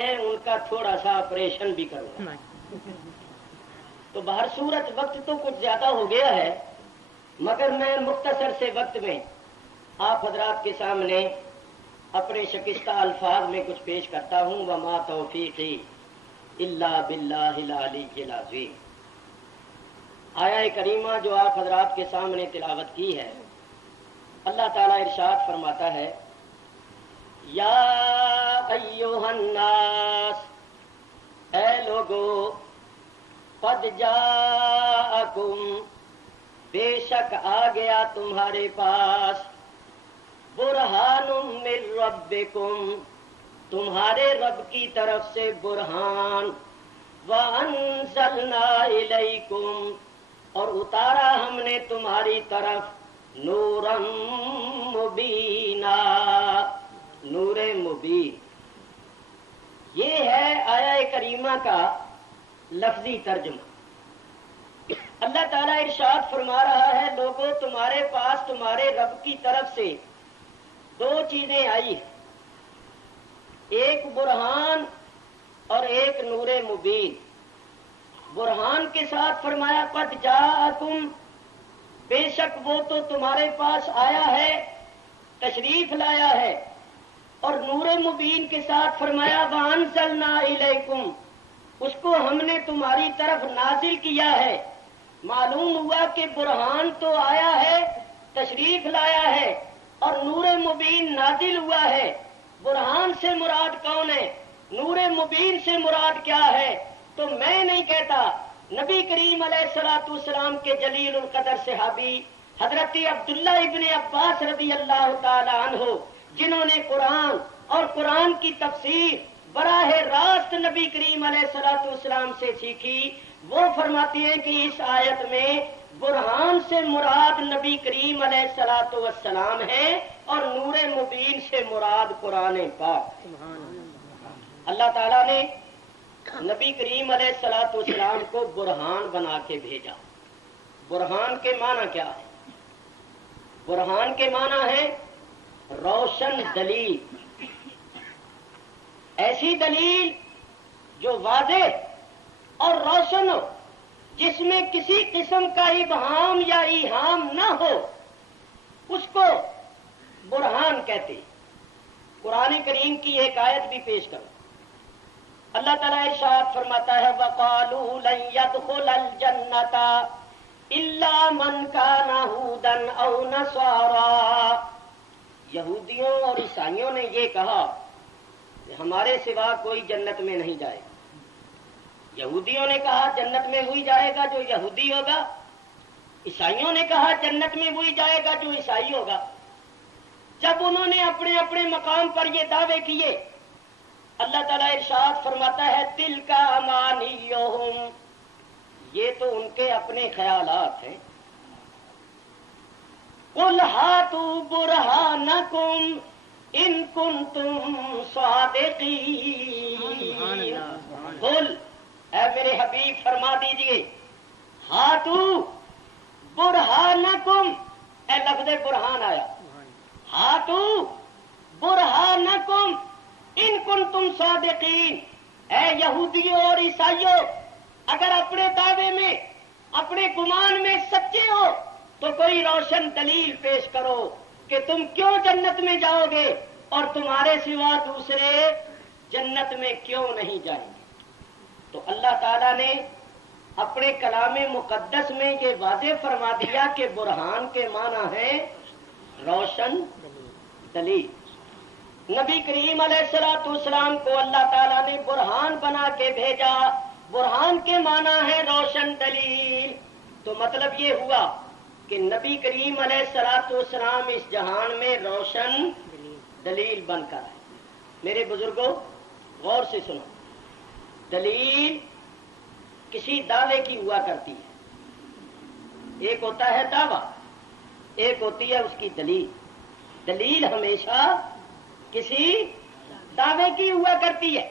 ہے ان کا تھوڑا سا آپریشن بھی کروں گا. تو بہر صورت وقت تو کچھ زیادہ ہو گیا ہے، مگر میں مختصر سے وقت میں آپ حضرات کے سامنے اپنے شکستہ الفاظ میں کچھ پیش کرتا ہوں. وما توفیقی الا باللہ العلی العظیم. آیہ کریمہ جو آپ حضرات کے سامنے تلاوت کی ہے، اللہ تعالیٰ ارشاد فرماتا ہے یا ایھا الناس، اے لوگو، قد جاءکم، بے شک آ گیا تمہارے پاس، برہان من ربکم، تمہارے رب کی طرف سے برہان، وانزلنا الیکم، اور اتارا ہم نے تمہاری طرف نورا مبینا، نور مبین. یہ ہے آیہ کریمہ کا لفظی ترجمہ. اللہ تعالیٰ ارشاد فرما رہا ہے لوگوں، تمہارے پاس تمہارے رب کی طرف سے دو چیزیں آئی ہیں، ایک برہان اور ایک نور مبین. برہان کے ساتھ فرمایا قد جاءکم، بے شک وہ تو تمہارے پاس آیا ہے، تشریف لایا ہے. اور نور مبین کے ساتھ فرمایا وانزلنا الیکم، اس کو ہم نے تمہاری طرف نازل کیا ہے. معلوم ہوا کہ برہان تو آیا ہے، تشریف لایا ہے، اور نور مبین نازل ہوا ہے. برہان سے مراد کون ہے، نور مبین سے مراد کیا ہے؟ تو میں نہیں کہتا، نبی کریم علیہ الصلوۃ والسلام کے جلیل القدر صحابی حضرت عبداللہ ابن عباس رضی اللہ تعالی عنہ، جنہوں نے قرآن اور قرآن کی تفسیر براہ راست نبی کریم علیہ الصلوۃ والسلام سے سیکھی، وہ فرماتی ہیں کہ اس آیت میں برہان سے مراد نبی کریم علیہ الصلوۃ والسلام ہے اور نور مبین سے مراد قرآن پاک. اللہ تعالیٰ نے نبی کریم علیہ الصلوۃ والسلام کو برہان بنا کے بھیجا. برہان کے معنی کیا ہے؟ برہان کے معنی ہے روشن دلیل، ایسی دلیل جو واضح اور روشن ہو، جس میں کسی قسم کا ابہام یا ایہام نہ ہو، اس کو برہان کہتے ہیں. قرآن کریم کی ایک آیت بھی پیش کرو. اللہ تعالیٰ ارشاد فرماتا ہے وَقَالُوا لَن يَدْخُلَ الْجَنَّةَ إِلَّا مَنْ كَانَ هُودًا أَوْ نَصَارَىٰ. یہودیوں اور عیسائیوں نے یہ کہا کہ ہمارے سوا کوئی جنت میں نہیں جائے گا. یہودیوں نے کہا جنت میں وہی جائے گا جو یہودی ہوگا، عیسائیوں نے کہا جنت میں وہی جائے گا جو عیسائی ہوگا. جب انہوں نے اپنے اپنے مقام پر یہ دعوے کیے، اللہ تعالیٰ ارشاد فرماتا ہے تِلْكَ أَمَانِيُّهُمْ، یہ تو ان کے اپنے خیالات ہیں. قُلْ هَاتُوا بُرْهَانَكُمْ إِن كُنتُمْ صَادِقِينَ. قُلْ، اے میرے حبیب فرما دیجئے، ہاتو برہانکم، اے لفظ برہان آیا، ہاتو برہانکم ان کنتم صادقین. اے یہودیوں اور عیسائیوں، اگر اپنے دعوے میں، اپنے گمان میں سچے ہو تو کوئی روشن دلیل پیش کرو کہ تم کیوں جنت میں جاؤ گے اور تمہارے سوا دوسرے جنت میں کیوں نہیں جائیں گے. تو اللہ تعالیٰ نے اپنے کلام مقدس میں یہ واضح فرما دیا کہ برہان کے معنی ہے روشن دلیل. نبی کریم علیہ الصلوۃ والسلام کو اللہ تعالیٰ نے برہان بنا کے بھیجا. برہان کے معنی ہے روشن دلیل. تو مطلب یہ ہوا کہ نبی کریم علیہ الصلوۃ والسلام اس جہان میں روشن دلیل بن کر آئے. میرے بزرگوں غور سے سنو، دلیل کسی دعوے کی ہوا کرتی ہے. ایک ہوتا ہے دعویٰ، ایک ہوتی ہے اس کی دلیل. دلیل ہمیشہ کسی دعوے کی ہوا کرتی ہے.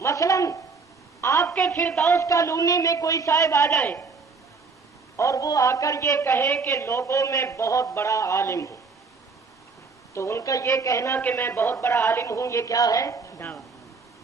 مثلا آپ کے فردوس کالونی میں کوئی صاحب آ جائیں اور وہ آ کر یہ کہے کہ لوگوں میں بہت بڑا عالم ہوں، تو ان کا یہ کہنا کہ میں بہت بڑا عالم ہوں یہ کیا ہے؟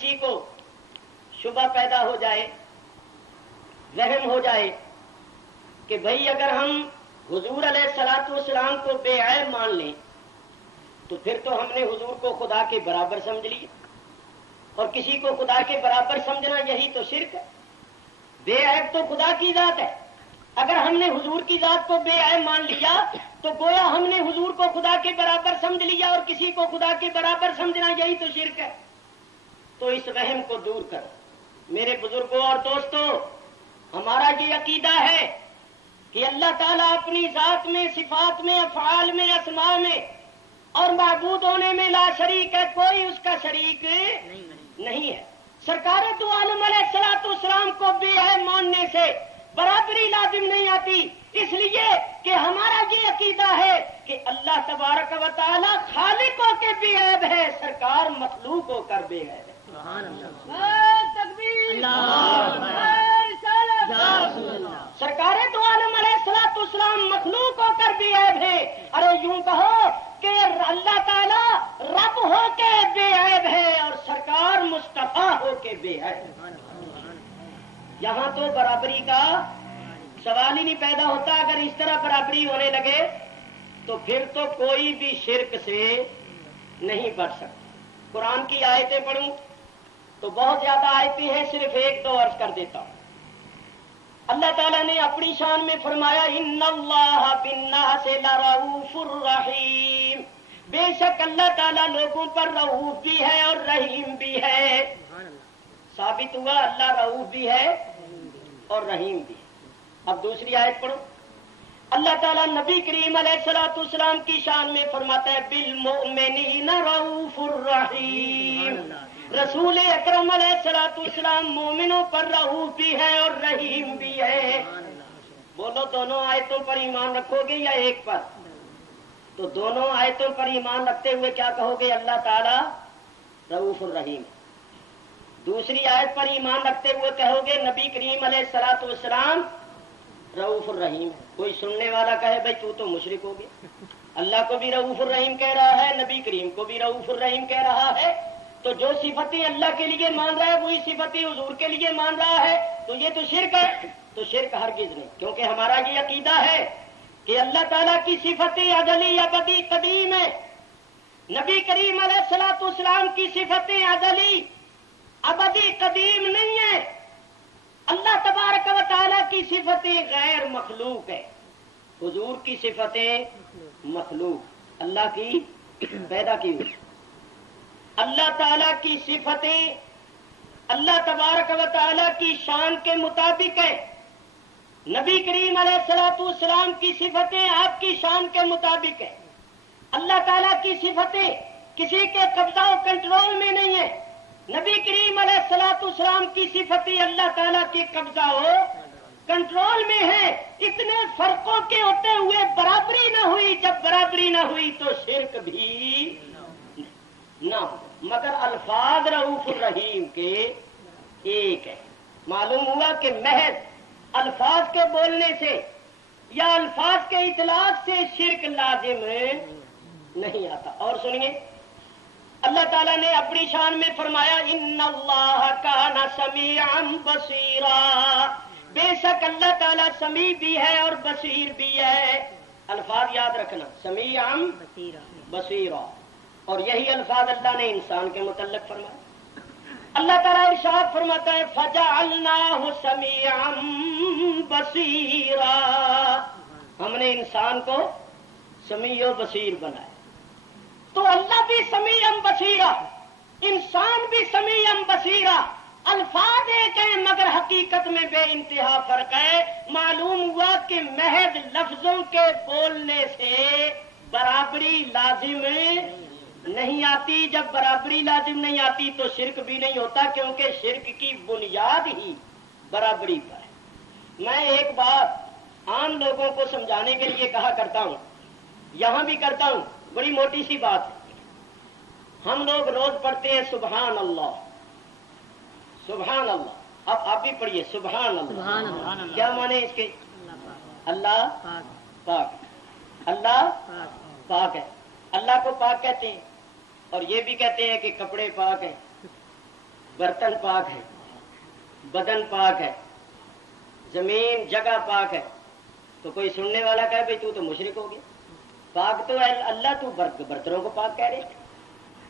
کسی کو شبہ پیدا ہو جائے، وہم ہو جائے کہ بھئی اگر ہم حضور علیہ الصلوۃ والسلام کو بے عیب مان لیں تو پھر تو ہم نے حضور کو خدا کے برابر سمجھ لیا، اور کسی کو خدا کے برابر سمجھنا یہی تو شرک ہے۔ بے عیب تو خدا کی ذات ہے، اگر ہم نے حضور کی ذات کو بے عیب مان لیا تو گویا ہم نے حضور کو خدا کے برابر سمجھ لیا، اور کسی کو خدا کے برابر سمجھنا یہی تو شرک ہے۔ تو اس وہم کو دور کر میرے بزرگوں اور دوستوں، ہمارا یہ عقیدہ ہے کہ اللہ تعالیٰ اپنی ذات میں، صفات میں، افعال میں، اسماء میں اور معبود ہونے میں لا شریک ہے، کوئی اس کا شریک نہیں ہے۔ سرکار دو عالم علیہ الصلوۃ والسلام کو بے عیب ماننے سے برابری لازم نہیں آتی، اس لیے کہ ہمارا یہ عقیدہ ہے کہ اللہ تبارک و تعالی خالق ہو کے بے عیب ہے، سرکار مخلوق ہو کر بے عیب ہے۔ سرکار دو عالم علیہ الصلوۃ والسلام مخلوق ہو کر بے عیب ہے۔ ارے یوں کہو کہ اللہ تعالی رب ہو کے بے عیب ہے اور سرکار مصطفیٰ ہو کے بے عیب ہے۔ یہاں تو برابری کا سوال ہی نہیں پیدا ہوتا۔ اگر اس طرح برابری ہونے لگے تو پھر تو کوئی بھی شرک سے نہیں بچ سکتا۔ قرآن کی آیتیں پڑھوں تو بہت زیادہ آیتیں ہیں، صرف ایک دو عرض کر دیتا ہوں۔ اللہ تعالیٰ نے اپنی شان میں فرمایا ان اللہ بالناس لرؤوف الرحیم، بے شک اللہ تعالیٰ لوگوں پر رؤوف بھی ہے اور رحیم بھی ہے۔ ثابت ہوا اللہ رؤوف بھی ہے اور رحیم بھی ہے۔ اب دوسری آیت پڑھو، اللہ تعالیٰ نبی کریم علیہ الصلوۃ والسلام کی شان میں فرماتا ہے بالمؤمنین رؤوف الرحیم، رسول اکرم علیہ الصلوۃ والسلام مومنوں پر رؤوف بھی ہے اور رحیم بھی ہے۔ بولو دونوں آیتوں پر ایمان رکھو گے یا ایک پر؟ تو دونوں آیتوں پر ایمان رکھتے ہوئے کیا کہو گے؟ اللہ تعالیٰ رؤوف الرحیم۔ دوسری آیت پر ایمان رکھتے ہوئے کہو گے نبی کریم علیہ الصلوۃ والسلام رؤوف الرحیم ہے۔ کوئی سننے والا کہے بھائی تو مشرک ہو گیا، اللہ کو بھی رؤوف الرحیم کہہ رہا ہے، نبی کریم کو بھی رؤوف الرحیم کہہ رہا ہے، تو جو صفتیں اللہ کے لیے مان رہا ہے وہی صفتیں حضور کے لیے مان رہا ہے، تو یہ تو شرک ہے۔ تو شرک ہرگز نہیں، کیونکہ ہمارا یہ عقیدہ ہے کہ اللہ تعالیٰ کی صفتیں ازلی ابدی قدیم ہے، نبی کریم علیہ الصلوۃ والسلام کی صفتیں ازلی ابدی قدیم نہیں ہے۔ اللہ تبارک و تعالیٰ کی صفتیں غیر مخلوق ہے، حضور کی صفتیں مخلوق، اللہ کی پیدا کی ہوئی۔ اللہ تعالیٰ کی صفتیں اللہ تبارک و تعالیٰ کی شان کے مطابق ہے، نبی کریم علیہ الصلوۃ والسلام کی صفتیں آپ کی شان کے مطابق ہے۔ اللہ تعالیٰ کی صفتیں کسی کے قبضہ و کنٹرول میں نہیں ہے، نبی کریم علیہ الصلوۃ والسلام کی صفتیں اللہ تعالیٰ کے قبضہ و کنٹرول میں ہے۔ اتنے فرقوں کے ہوتے ہوئے برابری نہ ہوئی، جب برابری نہ ہوئی تو شرک بھی نہ ہو، مگر الفاظ رؤوف الرحیم کے ایک ہے۔ معلوم ہوا کہ محض الفاظ کے بولنے سے یا الفاظ کے اطلاق سے شرک لازم نہیں آتا۔ اور سنیے، اللہ تعالیٰ نے اپنی شان میں فرمایا ان اللہ کان سمیعا بصیرا، بے شک اللہ تعالیٰ سمیع بھی ہے اور بصیر بھی ہے۔ الفاظ یاد رکھنا، سمیعا بصیرا، اور یہی الفاظ اللہ نے انسان کے متعلق فرمایا۔ اللہ تعالیٰ ارشاد فرماتا ہے فجعلناہ سمیعا بصیرا، ہم نے انسان کو سمیع و بصیر بنایا۔ تو اللہ بھی سمیع بصیرا، انسان بھی سمیع بصیرا، الفاظ ایک ہیں مگر حقیقت میں بے انتہا فرق ہے۔ معلوم ہوا کہ محض لفظوں کے بولنے سے برابری لازم نہیں آتی، جب برابری لازم نہیں آتی تو شرک بھی نہیں ہوتا، کیونکہ شرک کی بنیاد ہی برابری پر ہے۔ میں ایک بات عام لوگوں کو سمجھانے کے لیے کہا کرتا ہوں، یہاں بھی کرتا ہوں، بڑی موٹی سی بات ہے۔ ہم لوگ روز پڑھتے ہیں سبحان اللہ سبحان اللہ، اب آپ بھی پڑھیے سبحان اللہ۔ کیا مانے اس کے؟ اللہ پاک، اللہ پاک ہے، اللہ کو پاک کہتے ہیں، اور یہ بھی کہتے ہیں کہ کپڑے پاک ہیں، برتن پاک ہے، بدن پاک ہے، زمین جگہ پاک ہے، تو کوئی سننے والا کہے بھائی تو مشرک ہو گیا۔ پاک تو ہے اللہ، تو برتنوں کو پاک کہہ رہے،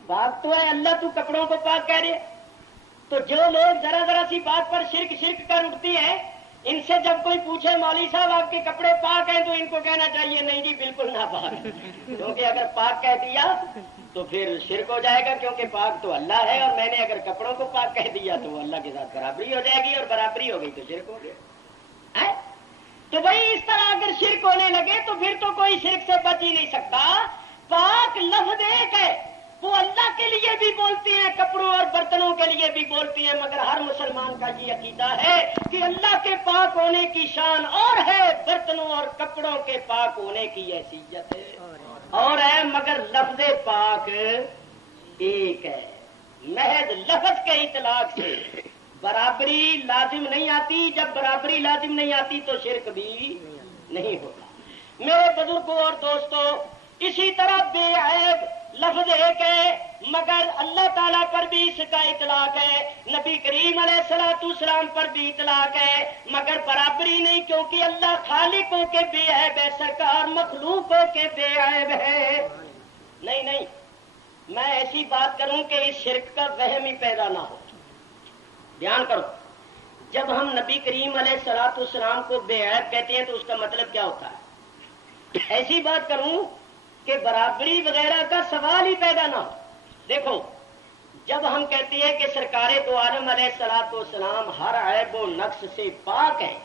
پاک تو ہے اللہ، تو کپڑوں کو پاک کہہ رہے۔ تو جو لوگ ذرا ذرا سی بات پر شرک شرک کر اٹھتی ہیں، ان سے جب کوئی پوچھے مولوی صاحب آپ کے کپڑے پاک ہیں، تو ان کو کہنا چاہیے نہیں جی بالکل نہ پاک، کیونکہ اگر پاک کہہ دیا تو پھر شرک ہو جائے گا، کیونکہ پاک تو اللہ ہے، اور میں نے اگر کپڑوں کو پاک کہہ دیا تو وہ اللہ کے ساتھ برابری ہو جائے گی، اور برابری ہو گئی تو شرک ہو گیا۔ تو بھائی اس طرح اگر شرک ہونے لگے تو پھر تو کوئی شرک سے بچ ہی نہیں سکتا۔ پاک لفظ ایک ہے، وہ اللہ کے لیے بھی بولتی ہیں، کپڑوں اور برتنوں کے لیے بھی بولتی ہیں، مگر ہر مسلمان کا یہ عقیدہ ہے کہ اللہ کے پاک ہونے کی شان اور ہے، برتنوں اور کپڑوں کے پاک ہونے کی حیثیت ہے اور ہے، مگر لفظ پاک ایک ہے۔ محض لفظ کے اطلاق سے برابری لازم نہیں آتی، جب برابری لازم نہیں آتی تو شرک بھی نہیں ہوتا۔ میرے بزرگوں اور دوستوں، اسی طرح بے عیب لفظ ایک ہے، مگر اللہ تعالیٰ پر بھی اس کا اطلاق ہے، نبی کریم علیہ الصلوۃ والسلام پر بھی اطلاق ہے، مگر برابری نہیں، کیونکہ اللہ خالق ہو کے بے عیب ہے، سرکار مخلوق ہو کے بے عیب ہے۔ نہیں، میں ایسی بات کروں کہ اس شرک کا وہم ہی پیدا نہ ہو۔ دھیان کرو، جب ہم نبی کریم علیہ الصلوۃ والسلام کو بے عیب کہتے ہیں تو اس کا مطلب کیا ہوتا ہے؟ ایسی بات کروں کہ برابری وغیرہ کا سوال ہی پیدا نہ ہو۔ دیکھو، جب ہم کہتے ہیں کہ سرکار دو عالم علیہ الصلوۃ والسلام ہر عیب و نقص سے پاک ہیں،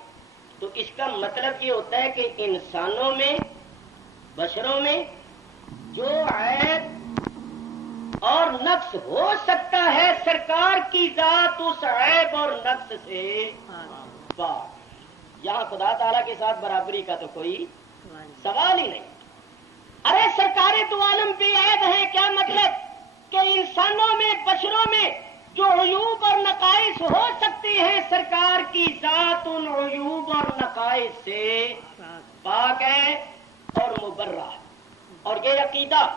تو اس کا مطلب یہ ہوتا ہے کہ انسانوں میں، بشروں میں جو عیب اور نقص ہو سکتا ہے، سرکار کی ذات اس عیب اور نقص سے پاک۔ یہاں خدا تعالیٰ کے ساتھ برابری کا تو کوئی سوال ہی نہیں۔ ارے سرکار دو عالم بے عیب ہیں، کیا مطلب کہ انسانوں میں، بشروں میں جو عیوب اور نقائص ہو سکتے ہیں، سرکار کی ذات ان عیوب اور نقائص سے پاک ہے اور مبرہ ہے۔ اور یہ عقیدہ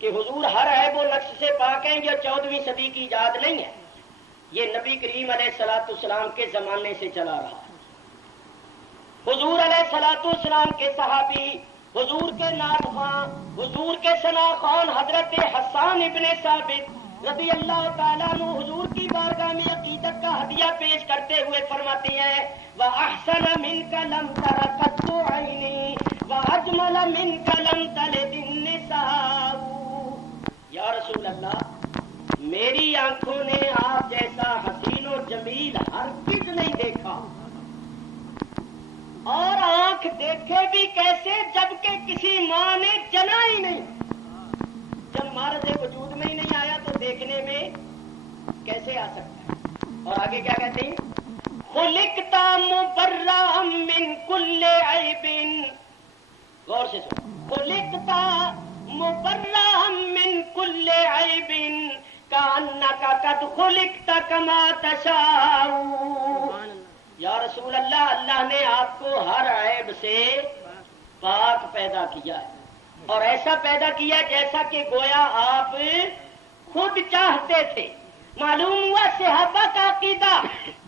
کہ حضور ہر عیب و نقص سے پاک ہیں، یہ 14ویں صدی کی ایجاد نہیں ہے، یہ نبی کریم علیہ الصلوۃ والسلام کے زمانے سے چلا رہا ہے۔ حضور علیہ الصلوۃ والسلام کے صحابی، حضور کے نعت خواں، حضور کے ثنا خوان حضرت حسان ابن ثابت رضی اللہ تعالیٰ عنہ حضور کی بارگاہ میں عقیدت کا ہدیہ پیش کرتے ہوئے فرماتی ہیں، وَأَحْسَنَ مِنْكَ لَمْ تَرَ قَطُّ عَيْنِي وَأَجْمَلَ مِنْكَ لَمْ تَلِدِ النِّسَاءُ۔ یا رسول اللہ، میری آنکھوں نے آپ جیسا حسین و جمیل ہرگز نہیں دیکھا، اور آنکھ دیکھے بھی کیسے جبکہ کسی ماں نے جنا ہی نہیں۔ جب مرد وجود میں ہی نہیں آیا تو دیکھنے میں کیسے آ سکتا ہے؟ اور آگے کیا کہتے ہیں؟ خلقت مبرأ من کل عیب، غور سے سنو، خلقت مبرأ من کل عیب کأنک قد خلقت کما تشاء۔ یا رسول اللہ، اللہ نے آپ کو ہر عیب سے پاک پیدا کیا ہے، اور ایسا پیدا کیا جیسا کہ گویا آپ خود چاہتے تھے۔ معلوم ہوا صحابہ کا عقیدہ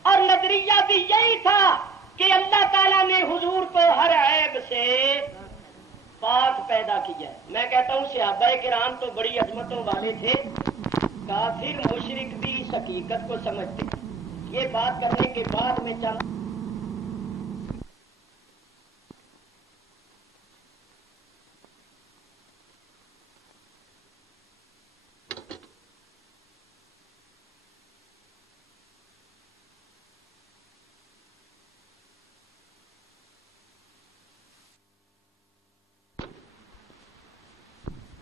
اور نظریہ بھی یہی تھا کہ اللہ تعالیٰ نے حضور کو ہر عیب سے پاک پیدا کیا ہے۔ میں کہتا ہوں صحابہ کرام تو بڑی عظمتوں والے تھے، کافر مشرک بھی اس حقیقت کو سمجھتے۔ یہ بات کرنے کے بعد میں چند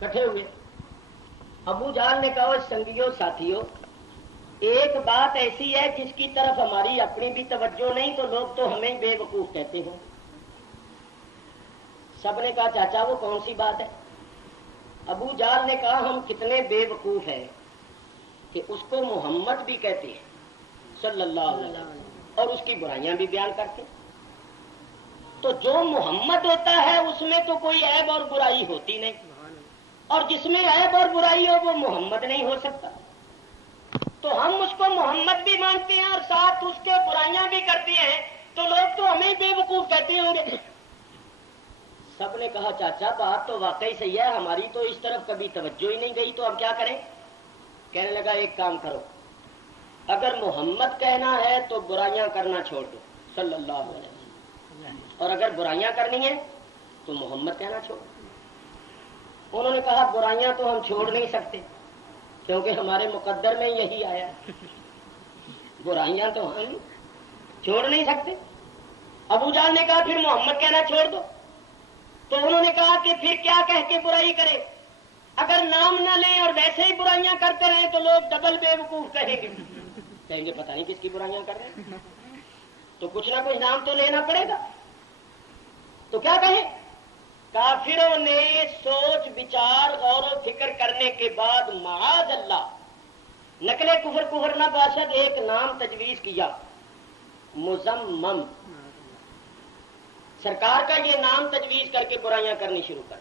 کٹھے ہوئے۔ ابو جہل نے کہا سنگیوں ساتھیوں، ایک بات ایسی ہے جس کی طرف ہماری اپنی بھی توجہ نہیں تو لوگ تو ہمیں بے وقوف کہتے ہیں۔ سب نے کہا چاچا وہ کون سی بات ہے؟ ابو جہل نے کہا ہم کتنے بے وقوف ہیں کہ اس کو محمد بھی کہتے ہیں صلی اللہ علیہ وسلم، اور اس کی برائیاں بھی بیان کرتے ہیں۔ تو جو محمد ہوتا ہے اس میں تو کوئی عیب اور برائی ہوتی نہیں، اور جس میں عیب اور برائی ہو وہ محمد نہیں ہو سکتا۔ تو ہم اس کو محمد بھی مانتے ہیں اور ساتھ اس کے برائیاں بھی کرتے ہیں تو لوگ تو ہمیں بے وقوف کہتے ہوں گے۔ سب نے کہا چاچا بات تو واقعی صحیح ہے، ہماری تو اس طرف کبھی توجہ ہی نہیں گئی، تو اب کیا کریں؟ کہنے لگا ایک کام کرو، اگر محمد کہنا ہے تو برائیاں کرنا چھوڑ دو صلی اللہ علیہ وسلم، اور اگر برائیاں کرنی ہیں تو محمد کہنا چھوڑ دو۔ انہوں نے کہا برائیاں تو ہم چھوڑ نہیں سکتے کیونکہ ہمارے مقدر میں یہی آیا ہے، برائیاں تو ہم چھوڑ نہیں سکتے۔ ابو جہل نے کہا پھر محمد کہنا چھوڑ دو، تو انہوں نے کہا کہ پھر کیا کہہ کے برائی کرے؟ اگر نام نہ لیں اور ویسے ہی برائیاں کرتے رہیں تو لوگ ڈبل بے وقوف کہیں گے پتہ نہیں کس کی برائیاں کر رہے ہیں، تو کچھ نہ کچھ نام تو لینا پڑے گا۔ تو کیا کہیں؟ کافروں نے سوچ بچار غور و فکر کرنے کے بعد معاذ اللہ نقل کفر نہ باشد ایک نام تجویز کیا، مزمم۔ سرکار کا یہ نام تجویز کر کے برائیاں کرنی شروع کر۔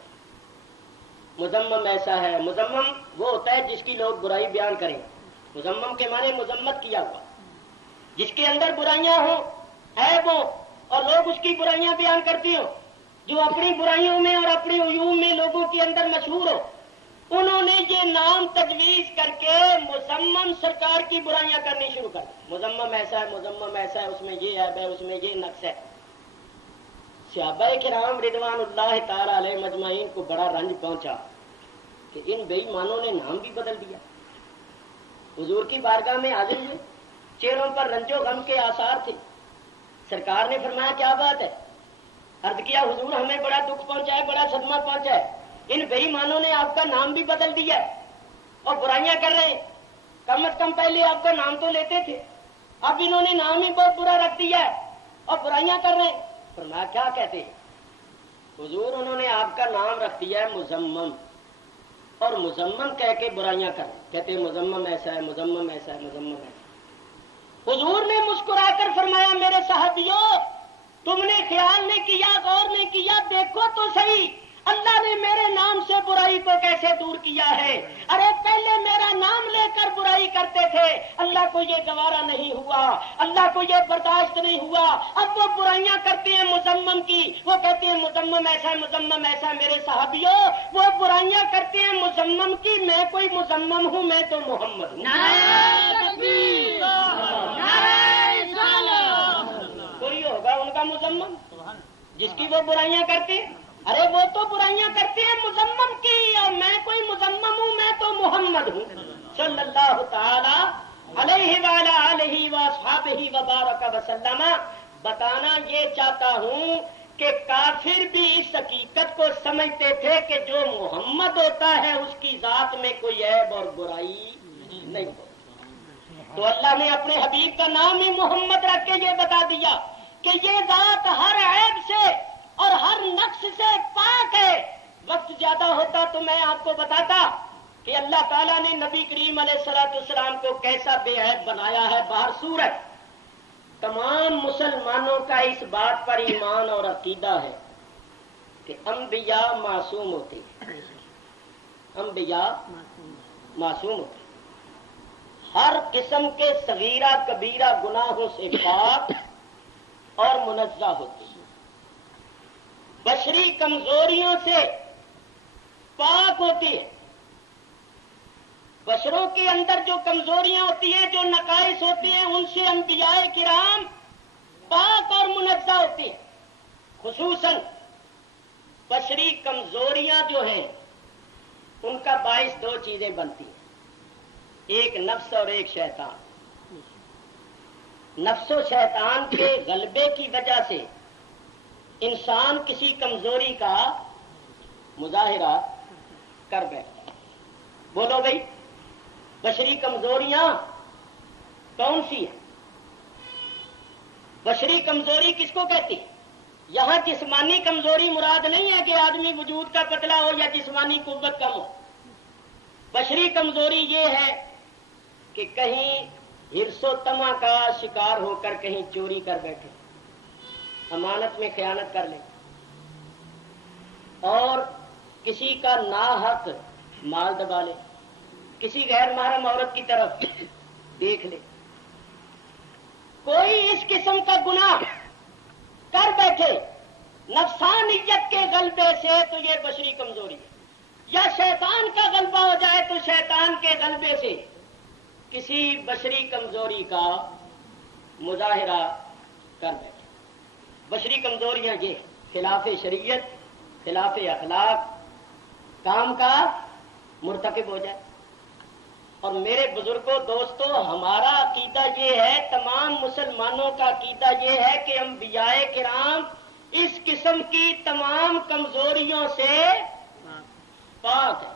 مزمم ایسا ہے، مزمم وہ ہوتا ہے جس کی لوگ برائی بیان کریں، مزمم کے معنی مذمت کیا ہوا، جس کے اندر برائیاں ہوں، عیب ہوں اور لوگ اس کی برائیاں بیان کرتی ہوں، جو اپنی برائیوں میں اور اپنی عیوب میں لوگوں کے اندر مشہور ہو، انہوں نے یہ نام تجویز کر کے مزمم سرکار کی برائیاں کرنی شروع کر دی۔ مزمم ایسا ہے، مزمم ایسا ہے، اس میں یہ عیب ہے، اس میں یہ نقص ہے۔ صحابہ کرام رضوان اللہ تعالی علیہ مجمعین کو بڑا رنج پہنچا کہ ان بے ایمانوں نے نام بھی بدل دیا۔ حضور کی بارگاہ میں حاضر ہوئے، چہروں پر رنج و غم کے آثار تھے۔ سرکار نے فرمایا کیا بات ہے؟ عرض کیا حضور ہمیں بڑا دکھ پہنچا ہے، بڑا صدمہ پہنچا ہے، ان بے ایمانوں نے آپ کا نام بھی بدل دیا ہے اور برائیاں کر رہے ہیں۔ کم از کم پہلے آپ کا نام تو لیتے تھے، اب انہوں نے نام ہی بہت برا رکھ دیا ہے اور برائیاں کر رہے ہیں۔ فرمایا کیا کہتے ہیں؟ حضور انہوں نے آپ کا نام رکھ دیا ہے مزمم، اور مزمم کہہ کے برائیاں کر کہتے ہیں مزمم ایسا ہے، مزمم ایسا ہے، مزمم ایسا۔ حضور نے مسکرا کر فرمایا میرے صحابیوں تم نے خیال نہیں کیا، غور نہیں کیا، دیکھو تو صحیح اللہ نے میرے نام سے برائی کو کیسے دور کیا ہے۔ ارے پہلے میرا نام لے کر برائی کرتے تھے، اللہ کو یہ گوارا نہیں ہوا، اللہ کو یہ برداشت نہیں ہوا، اب وہ برائیاں کرتے ہیں مزمم کی، وہ کہتے ہیں مزمم ایسا ہے، مزمم ایسا ہے۔ میرے صحابیوں وہ برائیاں کرتے ہیں مزمم کی، میں کوئی مزمم ہوں؟ میں تو محمد ہوں۔ نعرہ تکبیر، نعرہ رسالت۔ کوئی ہوگا ان کا مزمم جس کی وہ برائیاں کرتے ہیں؟ ارے وہ تو برائیاں کرتے ہیں مزمم کی، اور میں کوئی مزمم ہوں؟ میں تو محمد ہوں صلی اللہ تعالی علیہ وعلی آلہ واصحابہ وبارک وسلم۔ بتانا یہ چاہتا ہوں کہ کافر بھی اس حقیقت کو سمجھتے تھے کہ جو محمد ہوتا ہے اس کی ذات میں کوئی عیب اور برائی نہیں ہوتی، تو اللہ نے اپنے حبیب کا نام ہی محمد رکھ کے یہ بتا دیا کہ یہ ذات ہر عیب سے اور ہر نقص سے پاک ہے۔ وقت زیادہ ہوتا تو میں آپ کو بتاتا کہ اللہ تعالیٰ نے نبی کریم علیہ الصلوۃ والسلام کو کیسا بے عیب بنایا ہے۔ باہر صورت تمام مسلمانوں کا اس بات پر ایمان اور عقیدہ ہے کہ انبیاء معصوم ہوتے ہیں، انبیاء معصوم ہوتے ہیں، ہر قسم کے صغیرہ کبیرہ گناہوں سے پاک اور منزہ ہوتے ہیں، بشری کمزوریوں سے پاک ہوتی ہے۔ بشروں کے اندر جو کمزوریاں ہوتی ہیں، جو نقائص ہوتی ہیں، ان سے انبیاء کرام پاک اور منزہ ہوتی ہیں۔ خصوصاً بشری کمزوریاں جو ہیں ان کا باعث دو چیزیں بنتی ہیں، ایک نفس اور ایک شیطان۔ نفس و شیطان کے غلبے کی وجہ سے انسان کسی کمزوری کا مظاہرہ کر بیٹھتا ہے۔ بولو بھائی بشری کمزوریاں کون سی ہیں؟ بشری کمزوری کس کو کہتی ہے؟ یہاں جسمانی کمزوری مراد نہیں ہے کہ آدمی وجود کا پتلا ہو یا جسمانی قوت کم ہو۔ بشری کمزوری یہ ہے کہ کہیں حرص و طمع کا شکار ہو کر کہیں چوری کر بیٹھے، امانت میں خیانت کر لے، اور کسی کا ناحق مال دبا لے، کسی غیر محرم عورت کی طرف دیکھ لے، شیطان کے غلبے سے کسی بشری کمزوری کا مظاہرہ کر بیٹھے. بشری کمزوریاں یہ خلاف شریعت، خلاف اخلاق کام کا مرتکب ہو جائے. اور میرے بزرگوں دوستوں، ہمارا عقیدہ یہ ہے، تمام مسلمانوں کا عقیدہ یہ ہے کہ انبیاء کرام اس قسم کی تمام کمزوریوں سے پاک ہے.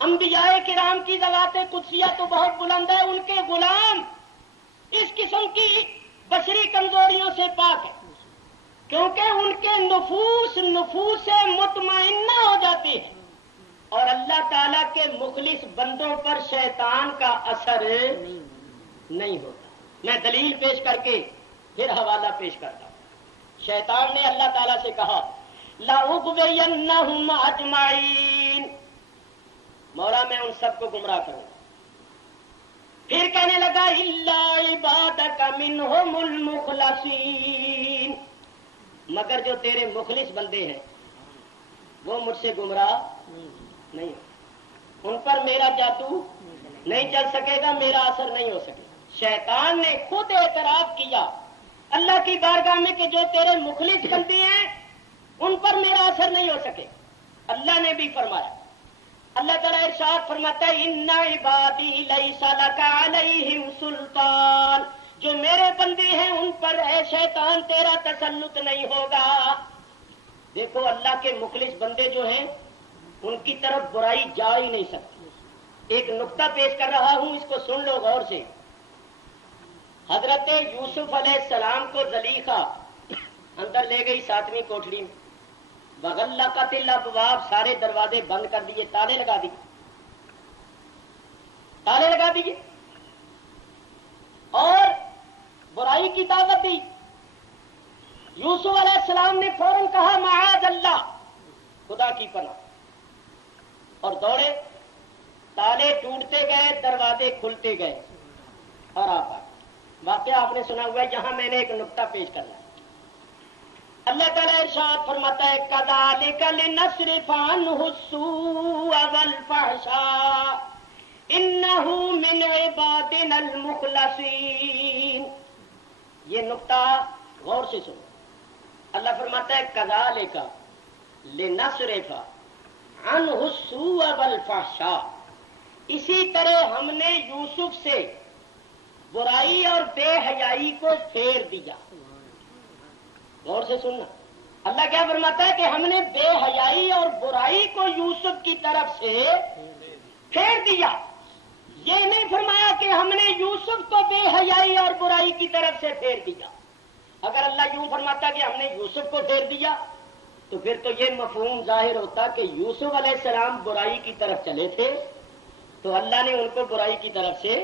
انبیاء کرام کی ذوات قدسیہ تو بہت بلند ہے، ان کے غلام اس قسم کی بشری کمزوریوں سے پاک ہے، کیونکہ ان کے نفوس مطمئنہ ہو جاتی ہیں اور اللہ تعالیٰ کے مخلص بندوں پر شیطان کا اثر نہیں ہوتا. میں دلیل پیش کر کے پھر حوالہ پیش کرتا ہوں. شیطان نے اللہ تعالیٰ سے کہا لَأُغْوِيَنَّهُمْ أَجْمَعِينَ، مولا میں ان سب کو گمراہ کروں. پھر کہنے لگا إِلَّا عِبَادَكَ مِنْهُمُ الْمُخْلَصِينَ، مگر جو تیرے مخلص بندے ہیں وہ مجھ سے گمراہ نہیں، ان پر میرا جادو نہیں چل سکے گا، میرا اثر نہیں ہو سکے. شیطان نے خود اعتراف کیا اللہ کی بارگاہ میں کہ جو تیرے مخلص بندے ہیں ان پر میرا اثر نہیں ہو سکے. اللہ نے بھی فرمایا، اللہ تعالیٰ ارشاد فرماتا ہے ان عبادی لیس لک علیہم سلطان، جو میرے بندے ہیں ان پر اے شیطان تیرا تسلط نہیں ہوگا. دیکھو اللہ کے مخلص بندے جو ہیں ان کی طرف برائی جا ہی نہیں سکتی. ایک نقطہ پیش کر رہا ہوں، اس کو سن لو غور سے. حضرت یوسف علیہ السلام کو زلیخا اندر لے گئی 7ویں کوٹھڑی میں، وغلقت الابواب، سارے دروازے بند کر دیے، تالے لگا دیے اور برائی کی دعوت دی. یوسف علیہ السلام نے فوراً کہا معاذ اللہ، خدا کی پناہ، اور دوڑے. تالے ٹوٹتے گئے، دروازے کھلتے گئے اور آپ واقعہ آپ نے سنا ہوا ہے. یہاں میں نے ایک نقطہ پیش کرنا ہے. اللہ تعالیٰ ارشاد فرماتا ہے کذالک لنصرف عنہ السوء والفحشاء انہ من عبادنا المخلصین. یہ نقطہ غور سے سنو. اللہ فرماتا ہے کذالک لنصرف عنہ السوء والفحشاء، اسی طرح ہم نے یوسف سے برائی اور بے حیائی کو پھیر دیا. غور سے سننا، اللہ کیا فرماتا ہے کہ ہم نے بے حیائی اور برائی کو یوسف کی طرف سے پھیر دیا. یہ نہیں فرمایا کہ ہم نے یوسف کو بے حیائی اور برائی کی طرف سے پھیر دیا. اگر اللہ یوں فرماتا کہ ہم نے یوسف کو پھیر دیا تو پھر تو یہ مفہوم ظاہر ہوتا کہ یوسف علیہ السلام برائی کی طرف چلے تھے تو اللہ نے ان کو برائی کی طرف سے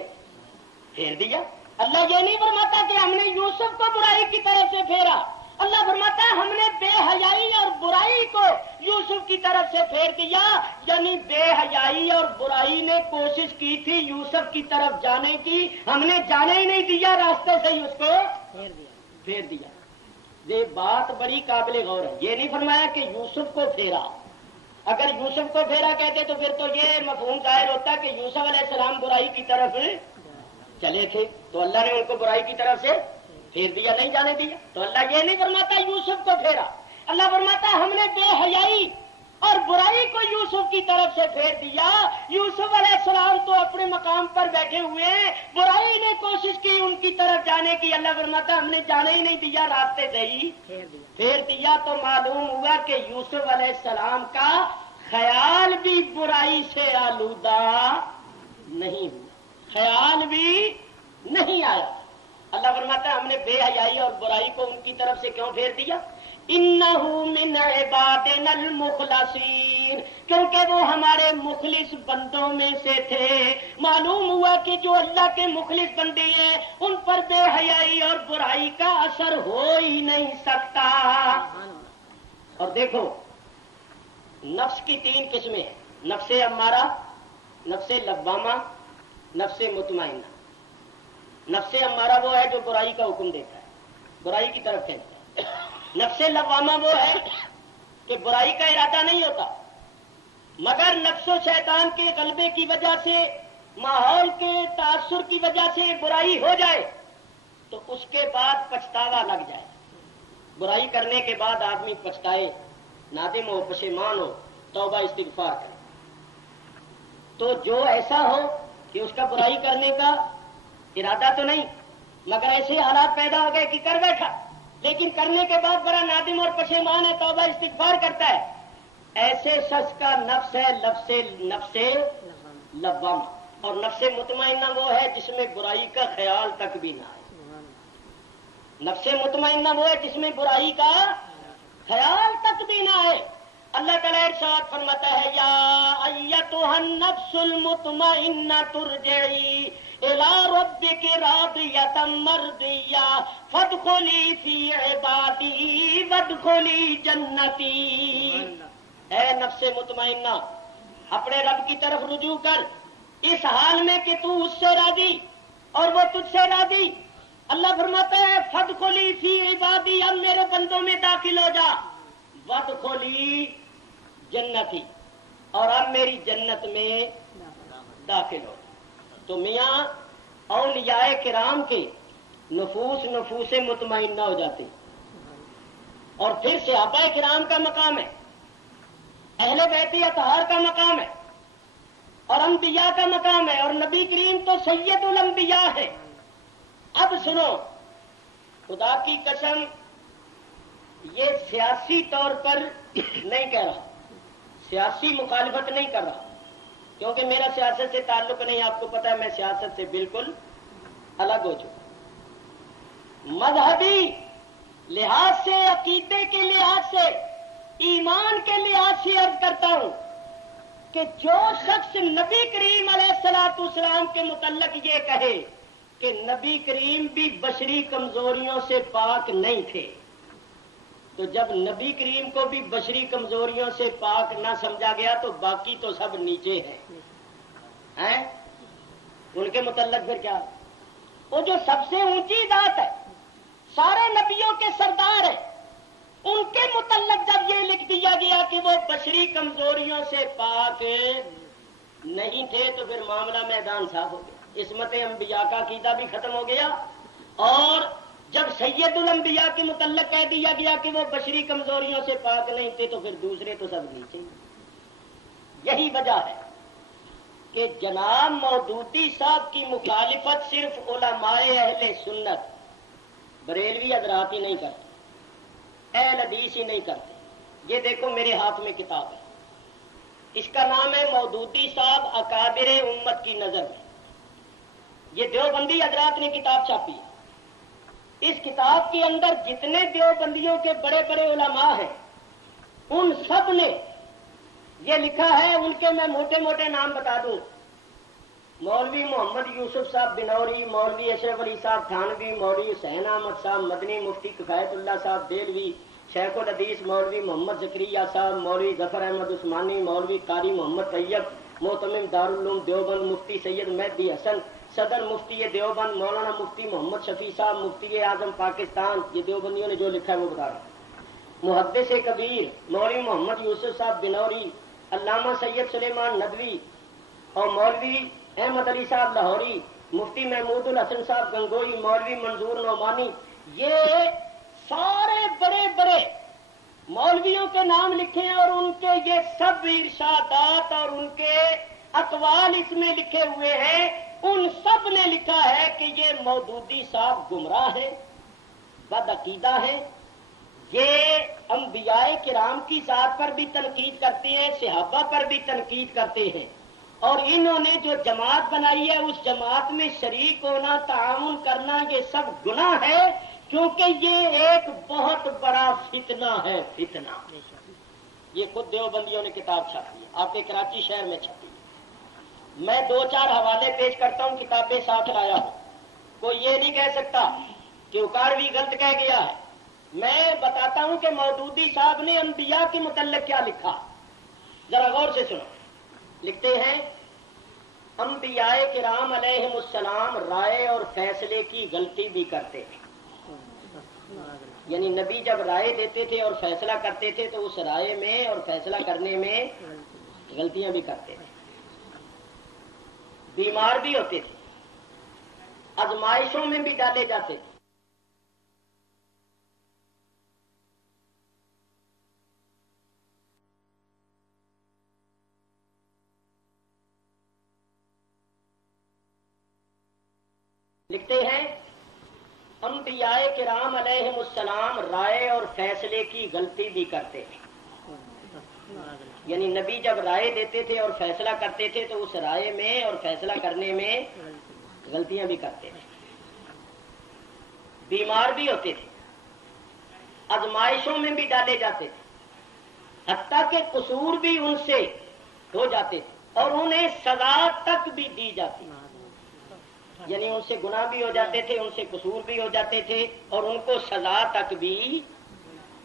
پھیر دیا. اللہ یہ نہیں فرماتا کہ ہم نے یوسف کو برائی کی طرف سے پھیرا. اللہ فرماتا ہے ہم نے بے حیائی اور برائی کو یوسف کی طرف سے پھیر دیا. یعنی بے حیائی اور برائی نے کوشش کی تھی یوسف کی طرف جانے کی، ہم نے جانے ہی نہیں دیا، راستے سے ہی اس کو پھیر دیا. یہ بات بڑی قابل غور ہے. یہ نہیں فرمایا کہ یوسف کو پھیرا. اگر یوسف کو پھیرا کہتے تو پھر تو یہ مفہوم ظاہر ہوتا کہ یوسف علیہ السلام برائی کی طرف چلے تھے تو اللہ نے ان کو برائی کی طرف سے پھیر دیا، نہیں جانے دیا. تو اللہ یہ نہیں فرماتا یوسف کو پھیرا. اللہ فرماتا ہم نے بے حیائی اور برائی کو یوسف کی طرف سے پھیر دیا. یوسف علیہ السلام تو اپنے مقام پر بیٹھے ہوئے ہیں، برائی نے کوشش کی ان کی طرف جانے کی. اللہ فرماتا ہم نے جانے ہی نہیں دیا، راستے سے ہی پھیر دیا. تو معلوم ہوا کہ یوسف علیہ السلام کا خیال بھی برائی سے آلودہ نہیں ہوا، خیال بھی نہیں آیا. اللہ فرماتا ہے ہم نے بے حیائی اور برائی کو ان کی طرف سے کیوں پھیر دیا؟ انہ من عبادنا المخلصین، کیونکہ وہ ہمارے مخلص بندوں میں سے تھے. معلوم ہوا کہ جو اللہ کے مخلص بندے ہیں ان پر بے حیائی اور برائی کا اثر ہو ہی نہیں سکتا. اور دیکھو نفس کی 3 قسمیں ہیں، نفس امارہ، نفس لوامہ، نفس مطمئنہ. نفس امارہ وہ ہے جو برائی کا حکم دیتا ہے، برائی کی طرف کھینچتا ہے. نفس لوامہ وہ ہے کہ برائی کا ارادہ نہیں ہوتا مگر نفس و شیطان کے غلبے کی وجہ سے، ماحول کے تاثر کی وجہ سے برائی ہو جائے تو اس کے بعد پچھتاوا لگ جائے. برائی کرنے کے بعد آدمی پچھتائے، نادم ہو، پشیمان ہو، توبہ استغفار کرے. تو جو ایسا ہو کہ اس کا برائی کرنے کا ارادہ تو نہیں، مگر ایسے حالات پیدا ہو گئے کہ کر بیٹھا، لیکن کرنے کے بعد بڑا نادم اور پشیمان ہے، توبہ استغفار کرتا ہے، ایسے شخص کا نفس ہے نفس لوامہ. اور نفس مطمئنہ وہ ہے جس میں برائی کا خیال تک بھی نہ آئے. نفس مطمئنہ وہ ہے جس میں برائی کا خیال تک بھی نہ آئے. اللہ تعالیٰ ارشاد فرماتا ہے یا ایتھا النفس المطمئنہ ترجعی الی ربک راضیۃ مرضیہ فادخلی فی عبادی وادخلی جنتی. اے نفس مطمئنہ، اپنے رب کی طرف رجوع کر اس حال میں کہ تو اس سے راضی اور وہ تجھ سے راضی. اللہ فرماتا ہے فادخلی فی عبادی، اب میرے بندوں میں داخل ہو جا، وادخلی جنتی، اور اب میری جنت میں داخل ہو. تو میاں اولیاء کرام کے نفوس مطمئنہ ہو جاتے، اور پھر صحابہ کرام کا مقام ہے، اہل بیت اطہار کا مقام ہے، اور انبیاء کا مقام ہے، اور نبی کریم تو سید الانبیاء ہے. اب سنو، خدا کی قسم یہ سیاسی طور پر نہیں کہہ رہا، سیاسی مخالفت نہیں کر رہا، کیونکہ میرا سیاست سے تعلق نہیں، آپ کو پتا ہے میں سیاست سے بالکل الگ ہو چکا. مذہبی لحاظ سے، عقیدے کے لحاظ سے، ایمان کے لحاظ سے عرض کرتا ہوں کہ جو شخص نبی کریم علیہ الصلوۃ والسلام کے متعلق یہ کہے کہ نبی کریم بھی بشری کمزوریوں سے پاک نہیں تھے، تو جب نبی کریم کو بھی بشری کمزوریوں سے پاک نہ سمجھا گیا تو باقی تو سب نیچے ہیں. ان کے متعلق پھر کیا؟ وہ جو سب سے اونچی ذات ہے، سارے نبیوں کے سردار ہیں، ان کے متعلق جب یہ لکھ دیا گیا کہ وہ بشری کمزوریوں سے پاک نہیں تھے تو پھر معاملہ میدان صاف ہو گیا. عصمت انبیاء کا عقیدہ بھی ختم ہو گیا، اور جب سید الانبیاء کے متعلق کہہ دیا گیا کہ وہ بشری کمزوریوں سے پاک نہیں تھے تو پھر دوسرے تو سب نیچے. یہی وجہ ہے کہ جناب مودودی صاحب کی مخالفت صرف علماء اہل سنت بریلوی حضرات ہی نہیں کرتے، اہل حدیث ہی نہیں کرتے. یہ دیکھو میرے ہاتھ میں کتاب ہے، اس کا نام ہے مودودی صاحب اکابر امت کی نظر میں. یہ دیوبندی حضرات نے کتاب چھاپی ہے. اس کتاب کے اندر جتنے دیوبندیوں کے بڑے بڑے علماء ہیں ان سب نے یہ لکھا ہے. ان کے میں موٹے موٹے نام بتا دوں: مولوی محمد یوسف صاحب بنوری، مولوی اشرف علی صاحب تھانوی، مولوی حسین احمد صاحب مدنی، مفتی کفایت اللہ صاحب دہلوی، شیخ الحدیث مولوی محمد زکریا صاحب، مولوی ظفر احمد عثمانی، مولوی قاری محمد طیب، محتمم دارالعلوم دیوبند مفتی سید مہدی حسن، صدر مفتی دیوبند مولانا مفتی محمد شفیع صاحب، مفتی اعظم پاکستان. یہ دیوبندیوں نے جو لکھا ہے وہ بتا رہا ہوں. محدث کبیر مولوی محمد یوسف صاحب بنوری، علامہ سید سلیمان ندوی، اور مولوی احمد علی صاحب لاہوری، مفتی محمود الحسن صاحب گنگوئی، مولوی منظور نعمانی. یہ سارے بڑے بڑے مولویوں کے نام لکھے ہیں، اور ان کے یہ سب ارشادات اور ان کے اقوال اس میں لکھے ہوئے ہیں. ان سب نے لکھا ہے کہ یہ مودودی صاحب گمراہ ہیں، بد عقیدہ ہیں. یہ انبیاء کرام کی ذات پر بھی تنقید کرتے ہیں، صحابہ پر بھی تنقید کرتے ہیں، اور انہوں نے جو جماعت بنائی ہے اس جماعت میں شریک ہونا، تعاون کرنا، یہ سب گناہ ہے، کیونکہ یہ ایک بہت بڑا فتنہ ہے. فتنہ یہ خود دیوبندیوں نے کتاب چھاپی ہے، آپ کے کراچی شہر میں چھپی. میں 2-4 حوالے پیش کرتا ہوں، کتابیں ساتھ لایا ہوں. کوئی یہ نہیں کہہ سکتا کہ اکاڑوی غلط کہہ گیا ہے. میں بتاتا ہوں کہ مودودی صاحب نے انبیاء کے متعلق کیا لکھا. ذرا غور سے سنو. لکھتے ہیں انبیاء کرام علیہم السلام رائے اور فیصلے کی غلطی بھی کرتے ہیں. یعنی نبی جب رائے دیتے تھے اور فیصلہ کرتے تھے تو اس رائے میں اور فیصلہ کرنے میں غلطیاں بھی کرتے تھے، بیمار بھی ہوتے تھے، آزمائشوں میں بھی ڈالے جاتے تھے۔ لکھتے ہیں انبیاء کرام علیہم السلام رائے اور فیصلے کی غلطی بھی کرتے تھے، یعنی نبی جب رائے دیتے تھے اور فیصلہ کرتے تھے تو اس رائے میں اور فیصلہ کرنے میں غلطیاں بھی کرتے تھے، بیمار بھی ہوتے تھے، آزمائشوں میں بھی ڈالے جاتے تھے، حتیٰ کہ قصور بھی ان سے ہو جاتے تھے اور انہیں سزا تک بھی دی جاتی، یعنی ان سے گناہ بھی ہو جاتے تھے، ان سے قصور بھی ہو جاتے تھے اور ان کو سزا تک بھی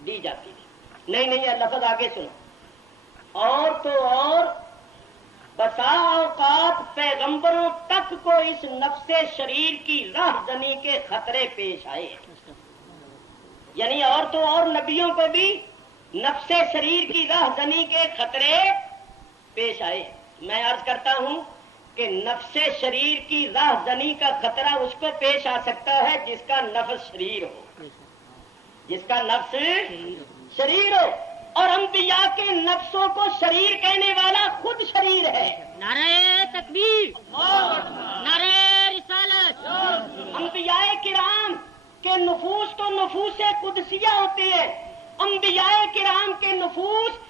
دی جاتی تھی۔ نہیں یہ لفظ آگے سنو، اور تو اور بسا اوقات پیغمبروں تک کو اس نفس شریر کی راہزنی کے خطرے پیش آئے، یعنی اور تو اور نبیوں کو بھی نفس شریر کی راہزنی کے خطرے پیش آئے۔ میں عرض کرتا ہوں کہ نفس شریر کی راہزنی کا خطرہ اس کو پیش آ سکتا ہے جس کا نفس شریر ہو، جس کا نفس شریر ہو، اور انبیاء کے نفسوں کو شریر کہنے والا خود شریر ہے۔ نعرہ تکبیر، نعرہ رسالت۔ انبیاء کرام کے نفوس تو نفوس قدسیہ ہوتے ہیں، انبیاء کرام کے نفوس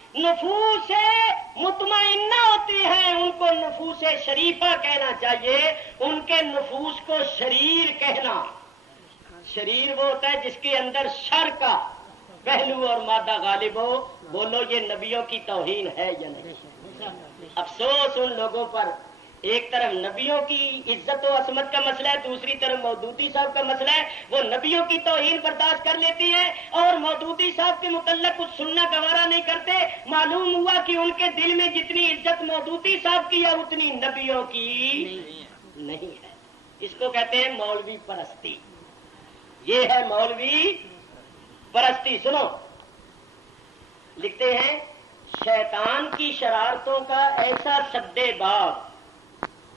مطمئنہ ہوتی ہیں، ان کو نفوس شریفہ کہنا چاہیے، ان کے نفوس کو شریر کہنا۔ شریر وہ ہوتا ہے جس کے اندر شر کا پہلو اور مادہ غالب ہو۔ بولو یہ نبیوں کی توہین ہے یا نہیں؟ افسوس ان لوگوں پر، ایک طرف نبیوں کی عزت و عصمت کا مسئلہ ہے، دوسری طرف مودودی صاحب کا مسئلہ ہے، وہ نبیوں کی توہین برداشت کر لیتی ہے اور مودودی صاحب کے متعلق کچھ سننا گوارا نہیں کرتے۔ معلوم ہوا کہ ان کے دل میں جتنی عزت مودودی صاحب کی ہے اتنی نبیوں کی نہیں ہے۔ اس کو کہتے ہیں مولوی پرستی، یہ ہے مولوی پرستی۔ سنو، لکھتے ہیں شیطان کی شرارتوں کا ایسا سدے باب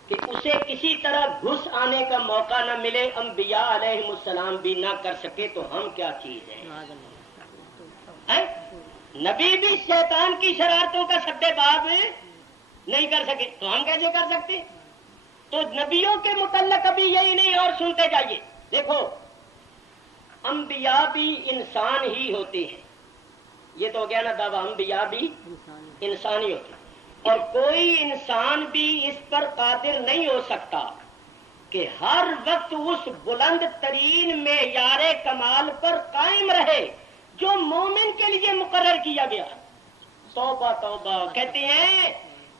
کہ اسے کسی طرح گھس آنے کا موقع نہ ملے، انبیاء علیہم السلام بھی نہ کر سکے تو ہم کیا چیز ہیں؟ نبی بھی شیطان کی شرارتوں کا سدے باب نہیں کر سکے تو ہم کیسے کر سکتے؟ تو نبیوں کے متعلق ابھی یہی نہیں، اور سنتے جائیے۔ دیکھو انبیاء بھی انسان ہی ہوتے ہیں، یہ تو ہو گیا نا دعویٰ، انبیاء بھی انسان ہی ہوتے ہیں، اور کوئی انسان بھی اس پر قادر نہیں ہو سکتا کہ ہر وقت اس بلند ترین معیار کمال پر قائم رہے جو مومن کے لیے مقرر کیا گیا۔ توبہ توبہ، کہتے ہیں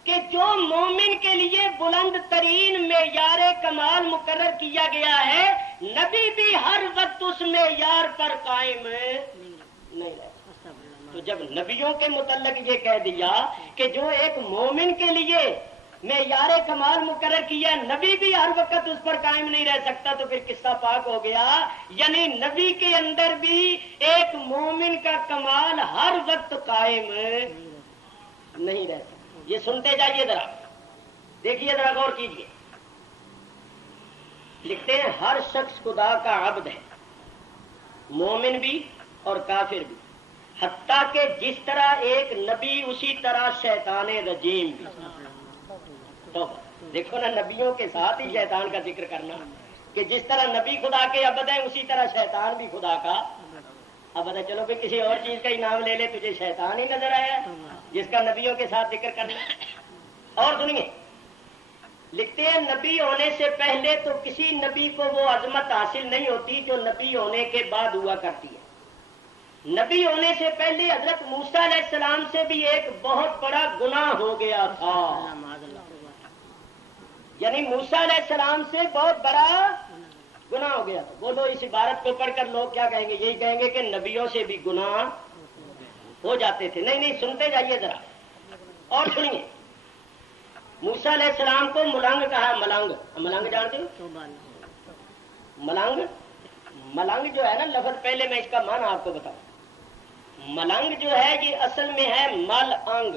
کہ جو مومن کے لیے بلند ترین معیار کمال مقرر کیا گیا ہے، نبی بھی ہر وقت اس معیار پر قائم نہیں رہے۔ تو جب نبیوں کے متعلق یہ کہہ دیا کہ جو ایک مومن کے لیے معیار کمال مقرر کیا، نبی بھی ہر وقت اس پر قائم نہیں رہ سکتا، تو پھر قصہ پاک ہو گیا، یعنی نبی کے اندر بھی ایک مومن کا کمال ہر وقت قائم نہیں رہ سکتا۔ یہ سنتے جائیے ذرا، دیکھیے ذرا غور کیجیے۔ لکھتے ہیں ہر شخص خدا کا عبد ہے، مومن بھی اور کافر بھی، حتیٰ کہ جس طرح ایک نبی اسی طرح شیطان رجیم بھی۔ تو دیکھو نا، نبیوں کے ساتھ ہی شیطان کا ذکر کرنا کہ جس طرح نبی خدا کے عبد ہیں اسی طرح شیطان بھی خدا کا عبد ہے۔ چلو بھی کسی اور چیز کا انعام لے لے، تجھے شیطان ہی نظر آیا جس کا نبیوں کے ساتھ ذکر کرنا۔ اور سنیے، لکھتے ہیں نبی ہونے سے پہلے تو کسی نبی کو وہ عظمت حاصل نہیں ہوتی جو نبی ہونے کے بعد ہوا کرتی ہے۔ نبی ہونے سے پہلے حضرت موسیٰ علیہ السلام سے بھی ایک بہت بڑا گناہ ہو گیا تھا، یعنی موسیٰ علیہ السلام سے بہت بڑا گناہ ہو گیا تھا۔ بولو اس عبارت کو پڑھ کر لوگ کیا کہیں گے؟ یہی کہیں گے کہ نبیوں سے بھی گناہ ہو جاتے تھے۔ نہیں، سنتے جائیے ذرا اور سنیے۔ موسیٰ علیہ السلام کو ملنگ کہا، ملنگ جانتے ہو؟ ملنگ جو ہے نا لفظ، پہلے میں اس کا معنی آپ کو بتاؤں۔ ملنگ جو ہے یہ اصل میں ہے مل انگ،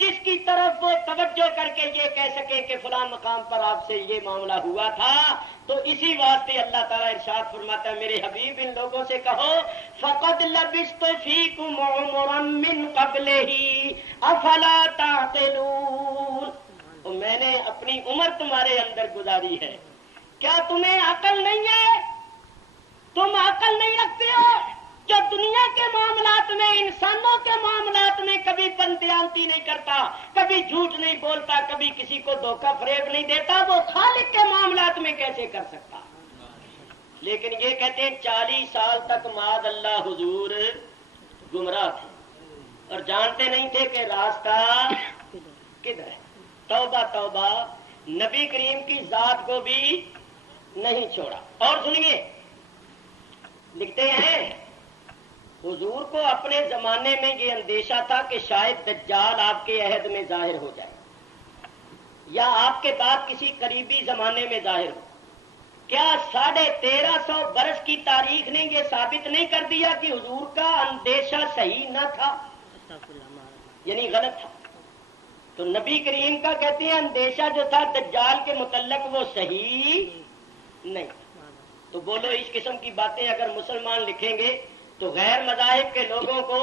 جس کی طرف وہ توجہ کر کے یہ کہہ سکے کہ فلاں مقام پر آپ سے یہ معاملہ ہوا تھا. تو اسی واسطے اللہ تعالیٰ ارشاد فرماتا ہے میرے حبیب ان لوگوں سے کہو فقد لبثت فیکم عمرا من قبلہ افلا تعقلون. تو میں نے اپنی عمر تمہارے اندر گزاری ہے، کیا تمہیں عقل نہیں ہے؟ تم عقل نہیں رکھتے ہو جو دنیا کے معاملات میں، انسانوں کے معاملات میں کبھی پنتیانتی نہیں کرتا، کبھی جھوٹ نہیں بولتا، کبھی کسی کو دھوکہ فریب نہیں دیتا، وہ خالق کے معاملات میں کیسے کر سکتا؟ لیکن یہ کہتے ہیں 40 سال تک معاذ اللہ حضور گمراہ تھے اور جانتے نہیں تھے کہ راستہ کدھر ہے. توبہ توبہ، نبی کریم کی ذات کو بھی نہیں چھوڑا. اور سنیے لکھتے ہیں حضور کو اپنے زمانے میں یہ اندیشہ تھا کہ شاید دجال آپ کے عہد میں ظاہر ہو جائے یا آپ کے بعد کسی قریبی زمانے میں ظاہر ہو. کیا 1350 برس کی تاریخ نے یہ ثابت نہیں کر دیا کہ حضور کا اندیشہ صحیح نہ تھا، یعنی غلط تھا؟ تو نبی کریم کا کہتے ہیں اندیشہ جو تھا دجال کے متعلق وہ صحیح نہیں. تو بولو اس قسم کی باتیں اگر مسلمان لکھیں گے تو غیر مذاہب کے لوگوں کو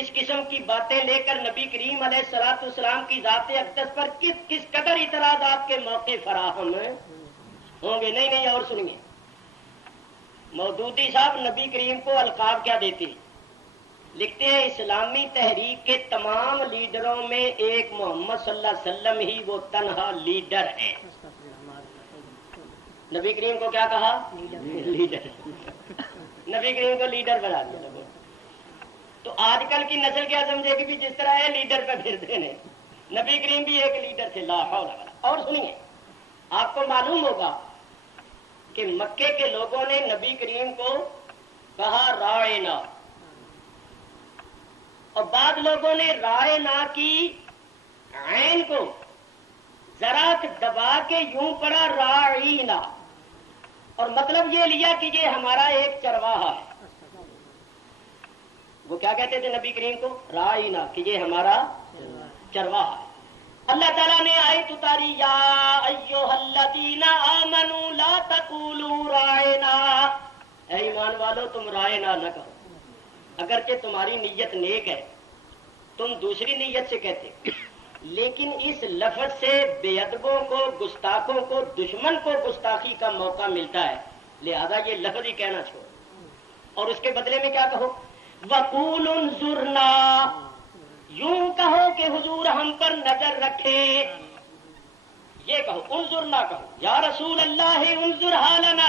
اس قسم کی باتیں لے کر نبی کریم علیہ الصلوۃ والسلام کی ذات اقدس پر کس قدر اعتراضات کے موقع فراہم ہوں گے. نہیں اور سنیے مودودی صاحب نبی کریم کو القاب کیا دیتے ہیں؟ لکھتے ہیں اسلامی تحریک کے تمام لیڈروں میں ایک محمد صلی اللہ علیہ وسلم ہی وہ تنہا لیڈر ہیں. نبی کریم کو کیا کہا؟ لیڈر. نبی کریم کو لیڈر بنا دیا لوگوں. تو آج کل کی نسل کیا سمجھے کہ بھی جس طرح ہے لیڈر پہ پھرتے ہیں. نبی کریم بھی ایک لیڈر تھے. لا حول ولا قوت. اور سنیے آپ کو معلوم ہوگا کہ مکے کے لوگوں نے نبی کریم کو کہا رائنا، اور بعض لوگوں نے رائنا کی عین کو ذرا دبا کے یوں پڑا رائنا، اور مطلب یہ لیا کہ یہ ہمارا ایک چرواہا ہے. وہ کیا کہتے تھے نبی کریم کو؟ رائنا، کہ یہ ہمارا چرواہا ہے. اللہ تعالیٰ نے آیت اتاری یا ایھا الذین آمنوا لا تقولوا رائنا، اے ایمان والو تم رائنا نہ کہو. اگرچہ تمہاری نیت نیک ہے، تم دوسری نیت سے کہتے، لیکن اس لفظ سے بے ادبوں کو، گستاخوں کو، دشمن کو گستاخی کا موقع ملتا ہے، لہذا یہ لفظ ہی کہنا چھوڑو. اور اس کے بدلے میں کیا کہو؟ وقول انظرنا، یوں کہو کہ حضور ہم پر نظر رکھے. یہ کہو، انظر نہ کہو. یا رسول اللہ انظر حالنا،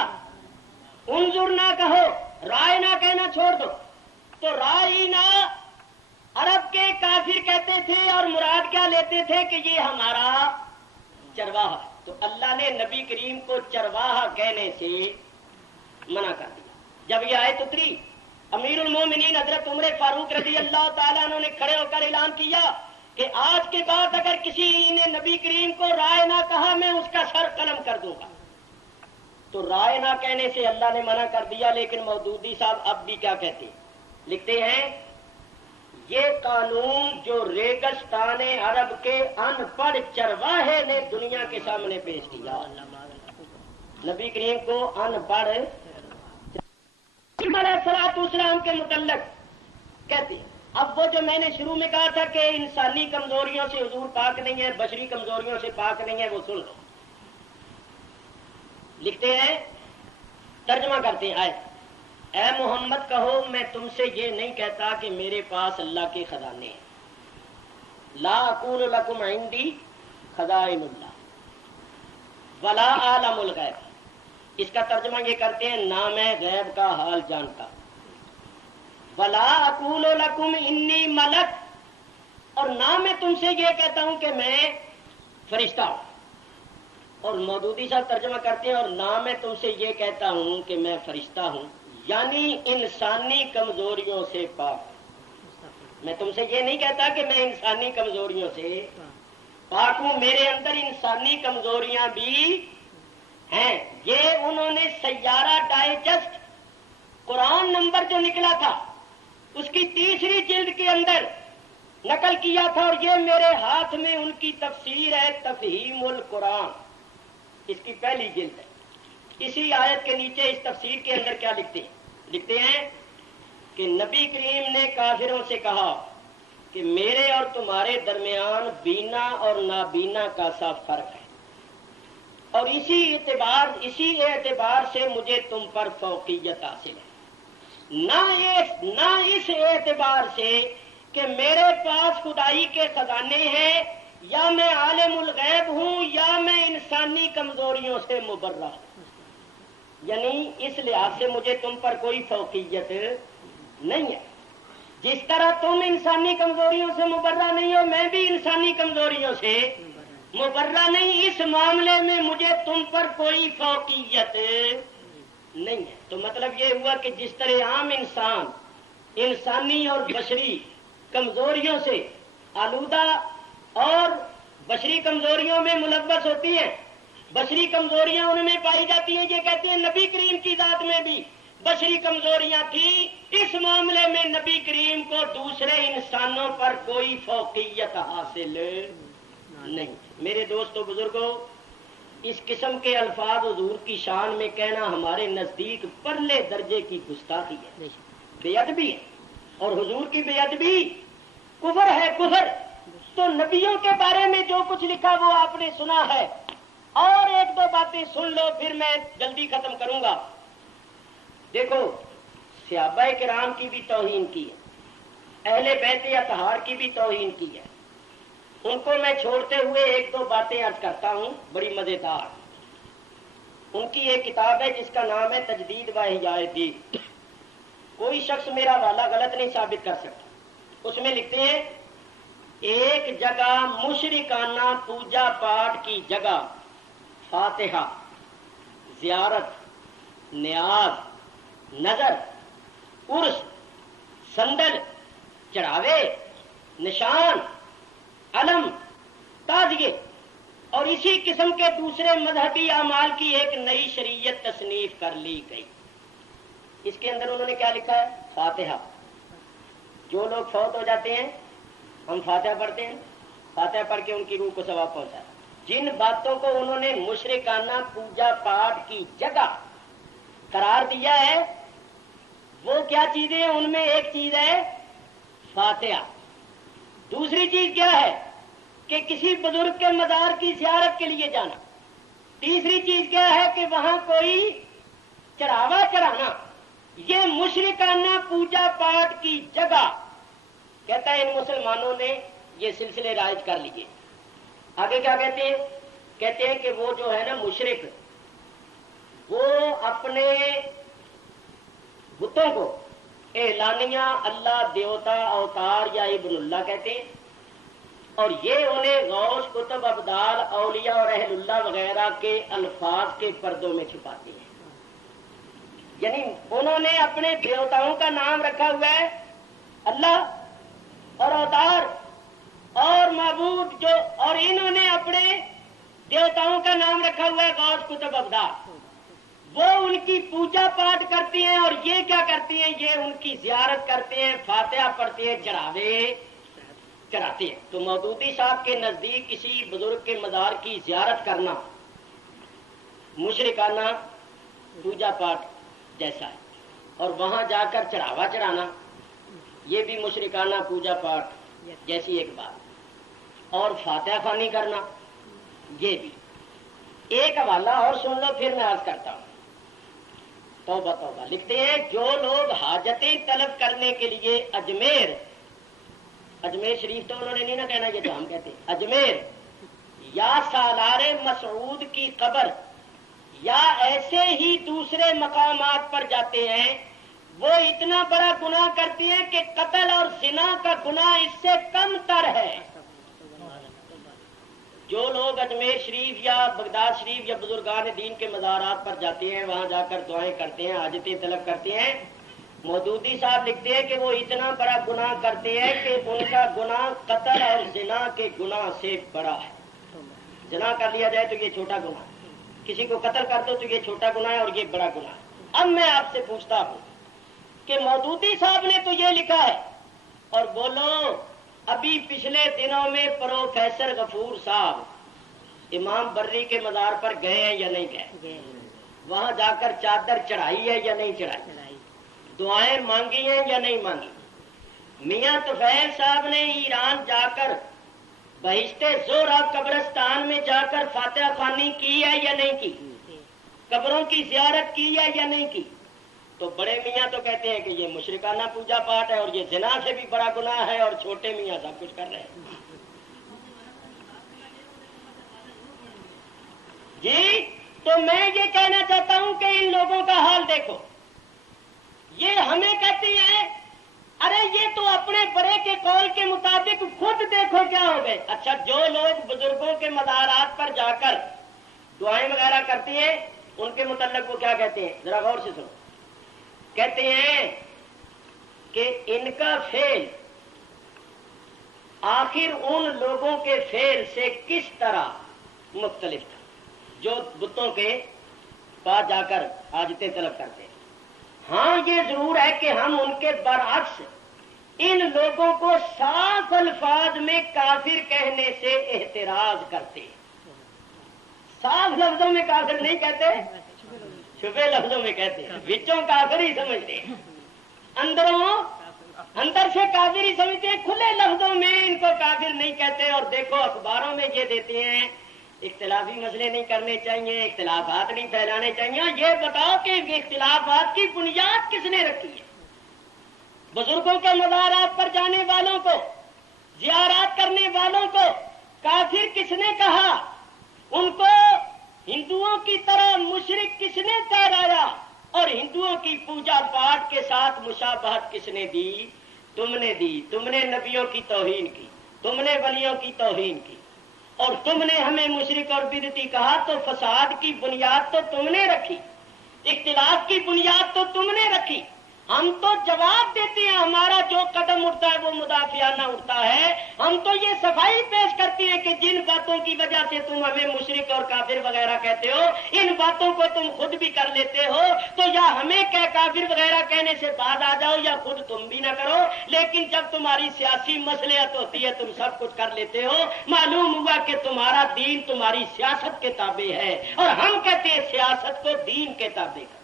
انظر نہ کہو، رائے نہ کہنا چھوڑ دو. تو رائنا عرب کے کافر کہتے تھے اور مراد کیا لیتے تھے کہ یہ ہمارا چرواہا. تو اللہ نے نبی کریم کو چرواہا کہنے سے منع کر دیا. جب یہ آیت اتری امیر المومنین حضرت عمر فاروق رضی اللہ تعالیٰ عنہ نے کھڑے ہو کر اعلان کیا کہ آج کے بعد اگر کسی نے نبی کریم کو رائے نہ کہا میں اس کا سر قلم کر دوں گا. تو رائے نہ کہنے سے اللہ نے منع کر دیا. لیکن مودودی صاحب اب بھی کیا کہتے ہیں؟ لکھتے ہیں یہ قانون جو ریگستان عرب کے ان پڑھ چرواہے نے دنیا کے سامنے پیش کیا، نبی کریم کو ان پڑھ علیہ الصلوۃ والسلام کے متعلق کہتے ہیں. اب وہ جو میں نے شروع میں کہا تھا کہ انسانی کمزوریوں سے حضور پاک نہیں ہے، بشری کمزوریوں سے پاک نہیں ہے، وہ سن لو. لکھتے ہیں، ترجمہ کرتے ہیں آیت. اے محمد کہو میں تم سے یہ نہیں کہتا کہ میرے پاس اللہ کے خزانے ہیں. لا اقول لکم عندی خزائن اللہ ولا اعلم الغیب. اس کا ترجمہ یہ کرتے ہیں نہ میں غیب کا حال جانتا. ولا اقول لکم انی ملک، اور نہ میں تم سے یہ کہتا ہوں کہ میں فرشتہ ہوں. اور مودودی صاحب ترجمہ کرتے ہیں اور نہ میں تم سے یہ کہتا ہوں کہ میں فرشتہ ہوں، یعنی انسانی کمزوریوں سے پاک. میں تم سے یہ نہیں کہتا کہ میں انسانی کمزوریوں سے پاک ہوں، میرے اندر انسانی کمزوریاں بھی ہیں. یہ انہوں نے سیارہ ڈائجسٹ قرآن نمبر جو نکلا تھا اس کی 3ری جلد کے اندر نقل کیا تھا، اور یہ میرے ہاتھ میں ان کی تفسیر ہے تفہیم القرآن، اس کی پہلی جلد ہے۔ اسی آیت کے نیچے اس تفسیر کے اندر کیا لکھتے ہیں کہ نبی کریم نے کافروں سے کہا کہ میرے اور تمہارے درمیان بینا اور نابینا کا سا فرق ہے، اور اسی اعتبار سے مجھے تم پر فوقیت حاصل ہے، نہ اس اعتبار سے کہ میرے پاس خدائی کے خزانے ہیں، یا میں عالم الغیب ہوں، یا میں انسانی کمزوریوں سے مبرہ ہوں، یعنی اس لحاظ سے مجھے تم پر کوئی فوقیت نہیں ہے۔ جس طرح تم انسانی کمزوریوں سے مبرہ نہیں ہو، میں بھی انسانی کمزوریوں سے مبرہ نہیں، اس معاملے میں مجھے تم پر کوئی فوقیت نہیں ہے۔ تو مطلب یہ ہوا کہ جس طرح عام انسان انسانی اور بشری کمزوریوں سے آلودہ اور بشری کمزوریوں میں ملوث ہوتی ہیں، بشری کمزوریاں ان میں پائی جاتی ہیں، یہ کہتے ہیں نبی کریم کی ذات میں بھی بشری کمزوریاں تھیں، اس معاملے میں نبی کریم کو دوسرے انسانوں پر کوئی فوقیت حاصل نہیں۔ میرے دوستو بزرگوں، اس قسم کے الفاظ حضور کی شان میں کہنا ہمارے نزدیک پرلے درجے کی گستاخی ہے، بے ادبی ہے، اور حضور کی بے ادبی کفر ہے، کفر۔ تو نبیوں کے بارے میں جو کچھ لکھا وہ آپ نے سنا ہے، اور ایک دو باتیں سن لو پھر میں جلدی ختم کروں گا۔ دیکھو، صحابہ کرام کی بھی توہین کی ہے، اہل بیت اطہار کی بھی توہین کی ہے، ان کو میں چھوڑتے ہوئے ایک دو باتیں عرض کرتا ہوں بڑی مزیدار۔ ان کی ایک کتاب ہے جس کا نام ہے تجدید و احیاء الدین، کوئی شخص میرا والا غلط نہیں ثابت کر سکتا۔ اس میں لکھتے ہیں ایک جگہ مشرکانہ پوجا پاٹ کی جگہ فاتحہ، زیارت، نیاز، نظر، عرس، سندل، چڑھاوے، نشان، علم، تعزیے اور اسی قسم کے دوسرے مذہبی اعمال کی ایک نئی شریعت تصنیف کر لی گئی۔ اس کے اندر انہوں نے کیا لکھا ہے؟ فاتحہ۔ جو لوگ فوت ہو جاتے ہیں ہم فاتحہ پڑھتے ہیں، فاتحہ پڑھ کے ان کی روح کو ثواب پہنچا ہے۔ جن باتوں کو انہوں نے مشرکانہ پوجا پاٹ کی جگہ قرار دیا ہے وہ کیا چیزیں ہیں؟ ان میں ایک چیز ہے فاتحہ، دوسری چیز کیا ہے کہ کسی بزرگ کے مزار کی زیارت کے لیے جانا، تیسری چیز کیا ہے کہ وہاں کوئی چڑھاوا چڑھانا۔ یہ مشرکانہ پوجا پاٹ کی جگہ کہتا ہے ان مسلمانوں نے یہ سلسلے رائج کر لیے۔ آگے کیا کہتے ہیں؟ کہتے ہیں کہ وہ جو ہے نا مشرک، وہ اپنے بتوں کو اعلانیہ اللہ، دیوتا، اوتار یا ابن اللہ کہتے ہیں، اور یہ انہیں غوث، کتب، ابدال، اولیاء اور اہل اللہ وغیرہ کے الفاظ کے پردوں میں چھپاتے ہیں۔ یعنی انہوں نے اپنے دیوتاؤں کا نام رکھا ہوا ہے اللہ اور اوتار اور معبود جو، اور انہوں نے اپنے دیوتاؤں کا نام رکھا ہوا ہے غوث، کتب، ابدال۔ وہ ان کی پوجا پاٹ کرتی ہیں، اور یہ کیا کرتی ہیں؟ یہ ان کی زیارت کرتے ہیں، فاتحہ پڑھتے ہیں، چڑھاوے چڑھاتے ہیں۔ تو مودودی صاحب کے نزدیک کسی بزرگ کے مزار کی زیارت کرنا مشرکانہ پوجا پاٹ جیسا ہے، اور وہاں جا کر چڑھاوا چڑھانا یہ بھی مشرکانہ پوجا پاٹ جیسی ایک بات، اور فاتحہ خوانی کرنا یہ بھی۔ ایک حوالہ اور سن لو پھر میں عرض کرتا ہوں۔ توبہ توبہ، لکھتے ہیں جو لوگ حاجتیں طلب کرنے کے لیے اجمیر شریف تو انہوں نے نہیں نہ کہنا، یہ تو ہم کہتے ہیں اجمیر یا سالار مسعود کی قبر یا ایسے ہی دوسرے مقامات پر جاتے ہیں، وہ اتنا بڑا گناہ کرتے ہیں کہ قتل اور زنا کا گناہ اس سے کم تر ہے۔ جو لوگ اجمیر شریف یا بغداد شریف یا بزرگان دین کے مزارات پر جاتے ہیں، وہاں جا کر دعائیں کرتے ہیں، حاجتیں طلب کرتے ہیں، مودودی صاحب لکھتے ہیں کہ وہ اتنا بڑا گناہ کرتے ہیں کہ ان کا گناہ قتل اور زنا کے گناہ سے بڑا ہے۔ زنا کر لیا جائے تو یہ چھوٹا گناہ، کسی کو قتل کر دو تو یہ چھوٹا گناہ ہے، اور یہ بڑا گناہ ہے۔ اب میں آپ سے پوچھتا ہوں کہ مودودی صاحب نے تو یہ لکھا ہے، اور بولو ابھی پچھلے دنوں میں پروفیسر غفور صاحب امام برری کے مزار پر گئے ہیں یا نہیں گئے؟ وہاں جا کر چادر چڑھائی ہے یا نہیں چڑھائی؟ دعائیں مانگی ہیں یا نہیں مانگی؟ میاں طفیل صاحب نے ایران جا کر بہشت زہرا قبرستان میں جا کر فاتحہ خوانی کی ہے یا نہیں کی؟ قبروں کی زیارت کی ہے یا نہیں کی؟ تو بڑے میاں تو کہتے ہیں کہ یہ مشرکانہ پوجا پاٹ ہے اور یہ زنا سے بھی بڑا گناہ ہے، اور چھوٹے میاں سب کچھ کر رہے ہیں۔ جی تو میں یہ کہنا چاہتا ہوں کہ ان لوگوں کا حال دیکھو، یہ ہمیں کہتی ہیں ارے یہ تو اپنے بڑے کے قول کے مطابق خود دیکھو کیا ہو گئے۔ اچھا، جو لوگ بزرگوں کے مزارات پر جا کر دعائیں وغیرہ کرتی ہیں ان کے متعلق وہ کیا کہتے ہیں؟ ذرا غور سے سنو۔ کہتے ہیں کہ ان کا فعل آخر ان لوگوں کے فعل سے کس طرح مختلف تھا جو بتوں کے پاس جا کر حاجتیں طلب کرتے ہیں۔ ہاں یہ ضرور ہے کہ ہم ان کے برعکس ان لوگوں کو صاف الفاظ میں کافر کہنے سے احتراز کرتے ہیں۔ صاف لفظوں میں کافر نہیں کہتے، چھپے لفظوں میں کہتے ہیں، وچوں کافر ہی سمجھتے ہیں، اندر سے کافر ہی سمجھتے ہیں، کھلے لفظوں میں ان کو کافر نہیں کہتے۔ اور دیکھو اخباروں میں یہ دیتے ہیں اختلافی مسئلے نہیں کرنے چاہیے، اختلافات نہیں پھیلانے چاہیے۔ یہ بتاؤ کہ اختلافات کی بنیاد کس نے رکھی ہے؟ بزرگوں کے مزارات پر جانے والوں کو، زیارات کرنے والوں کو کافر کس نے کہا؟ ان کو ہندوؤں کی طرح مشرک کس نے ٹھہرایا؟ اور ہندوؤں کی پوجا پاٹ کے ساتھ مشابہت کس نے دی؟ تم نے دی۔ تم نے نبیوں کی توہین کی، تم نے ولیوں کی توہین کی، اور تم نے ہمیں مشرک اور بدعتی کہا۔ تو فساد کی بنیاد تو تم نے رکھی، اختلاف کی بنیاد تو تم نے رکھی۔ ہم تو جواب دیتے ہیں، ہمارا جو قدم اٹھتا ہے وہ مدافعانہ اٹھتا ہے۔ ہم تو یہ صفائی پیش کرتے ہیں کہ جن باتوں کی وجہ سے تم ہمیں مشرک اور کافر وغیرہ کہتے ہو، ان باتوں کو تم خود بھی کر لیتے ہو، تو یا ہمیں کافر وغیرہ کہنے سے باز آ جاؤ یا خود تم بھی نہ کرو۔ لیکن جب تمہاری سیاسی مصلحت ہوتی ہے تم سب کچھ کر لیتے ہو۔ معلوم ہوا کہ تمہارا دین تمہاری سیاست کے تابع ہے، اور ہم کہتے ہیں سیاست کو دین کے تابع کر۔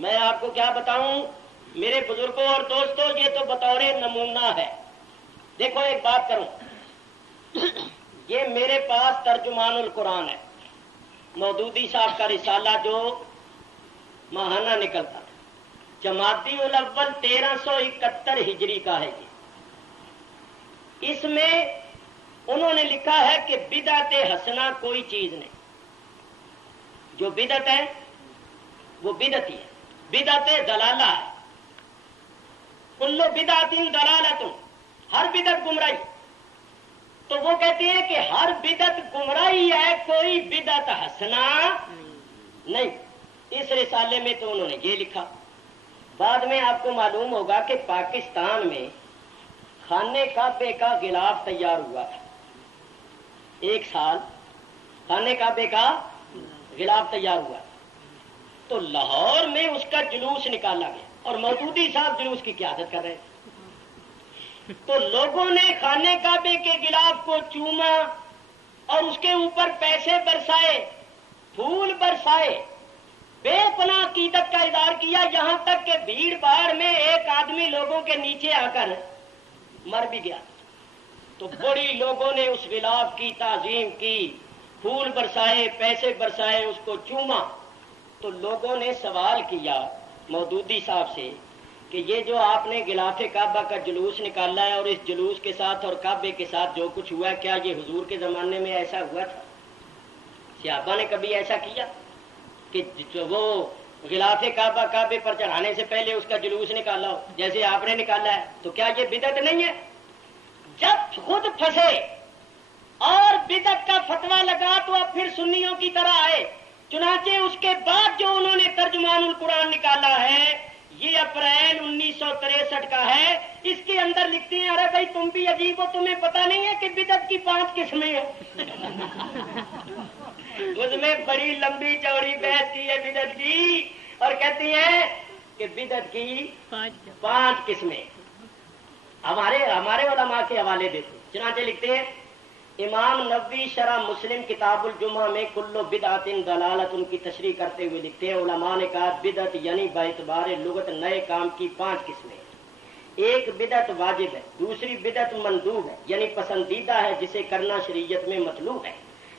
میں آپ کو کیا بتاؤں میرے بزرگوں اور دوستوں، یہ تو بطور نمونہ ہے۔ دیکھو ایک بات کروں، یہ میرے پاس ترجمان القرآن ہے، مودودی صاحب کا رسالہ جو ماہانہ نکلتا تھا، جمادی الاول 1371 ہجری کا ہے۔ اس میں انہوں نے لکھا ہے کہ بدعت حسنہ کوئی چیز نہیں، جو بدعت ہے وہ بدعت ہی ہے، بدعت ضلالہ ہے، کل بدعت ضلالۃ، ہر بدعت گمراہی۔ تو وہ کہتے ہیں کہ ہر بدعت گمراہی ہے، کوئی بدعت حسنہ نہیں۔ اس رسالے میں تو انہوں نے یہ لکھا۔ بعد میں آپ کو معلوم ہوگا کہ پاکستان میں خانہ کعبے کا غلاف تیار ہوا تھا، ایک سال خانہ کعبے کا غلاف تیار ہوا، تو لاہور میں اس کا جلوس نکالا گیا، اور مودودی صاحب جلوس کی قیادت کر رہے تھے۔ تو لوگوں نے خانہ کعبے کے غلاف کو چوما اور اس کے اوپر پیسے برسائے، پھول برسائے، بے پناہ عقیدت کا اظہار کیا، یہاں تک کہ بھیڑ بھاڑ میں ایک آدمی لوگوں کے نیچے آ کر مر بھی گیا۔ تو بڑی لوگوں نے اس غلاف کی تعظیم کی، پھول برسائے، پیسے برسائے، اس کو چوما۔ تو لوگوں نے سوال کیا مودودی صاحب سے کہ یہ جو آپ نے غلاف کعبہ کا جلوس نکالا ہے، اور اس جلوس کے ساتھ اور کعبے کے ساتھ جو کچھ ہوا ہے، کیا یہ حضور کے زمانے میں ایسا ہوا تھا؟ صحابہ نے کبھی ایسا کیا کہ وہ غلاف کعبہ کعبے پر چڑھانے سے پہلے اس کا جلوس نکالا ہو جیسے آپ نے نکالا ہے؟ تو کیا یہ بدعت نہیں ہے؟ جب خود پھنسے اور بدعت کا فتویٰ لگا تو اب پھر سنیوں کی طرح آئے۔ چنانچہ اس کے بعد جو انہوں نے ترجمان القرآن نکالا ہے، یہ اپریل 1963 کا ہے، اس کے اندر لکھتے ہیں ارے بھائی تم بھی عجیب ہو، تمہیں پتہ نہیں ہے کہ بدعت کی 5 قسمیں ہیں۔ اس میں بڑی لمبی چوڑی بحث کی ہے بدعت کی، اور کہتی ہیں کہ بدعت کی 5 قسمیں۔ ہمارے علماء کے حوالے دیکھو، چنانچہ لکھتے ہیں امام نووی شرح مسلم کتاب الجمعہ میں کل بدعت ضلالت ان کی تشریح کرتے ہوئے لکھتے ہیں علماء نے کہا بدعت یعنی باعتبار لغت نئے کام کی 5 قسمیں ہیں۔ ایک بدعت واجب ہے، دوسری بدعت مندوب ہے یعنی پسندیدہ ہے جسے کرنا شریعت میں مطلوب ہے،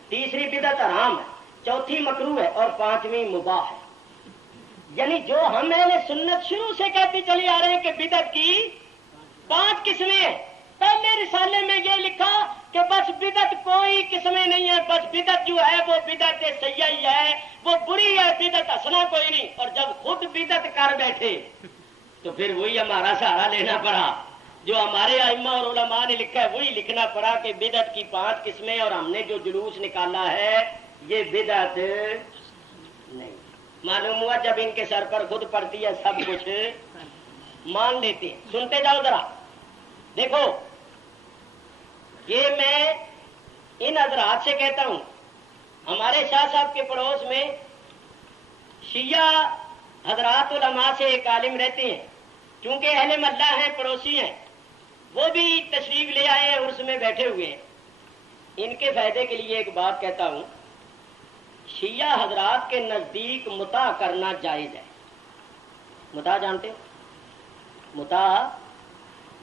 تیسری بدعت حرام ہے، چوتھی مکروہ ہے اور 5ویں مباح ہے۔ یعنی جو ہم اہل سنت شروع سے کہتے چلے آ رہے ہیں کہ بدعت کی 5 قسمیں ہیں۔ پہلے رسالے میں یہ لکھا کہ بس بدعت کوئی قسمیں نہیں ہے، بس بدعت جو ہے وہ بدعت سیاحی ہے، وہ بری ہے، بدعت حسنہ کوئی نہیں۔ اور جب خود بدعت کر بیٹھے تو پھر وہی ہمارا سہارا لینا پڑا، جو ہمارے ائمہ اور علماء نے لکھا ہے وہی لکھنا پڑا کہ بدعت کی 5 قسمیں، اور ہم نے جو جلوس نکالا ہے یہ بدعت نہیں۔ معلوم ہوا جب ان کے سر پر خود پڑتی ہے سب کچھ مان لیتے ہیں۔ سنتے جاؤ ذرا، دیکھو یہ میں ان حضرات سے کہتا ہوں، ہمارے شاہ صاحب کے پڑوس میں شیعہ حضرات علماء سے ایک عالم رہتے ہیں، چونکہ اہل محلہ ہیں، پڑوسی ہیں، وہ بھی تشریف لے آئے ہیں، عرس میں بیٹھے ہوئے ہیں۔ ان کے فائدے کے لیے ایک بات کہتا ہوں، شیعہ حضرات کے نزدیک متاع کرنا جائز ہے۔ متاع جانتے ہو؟ متاع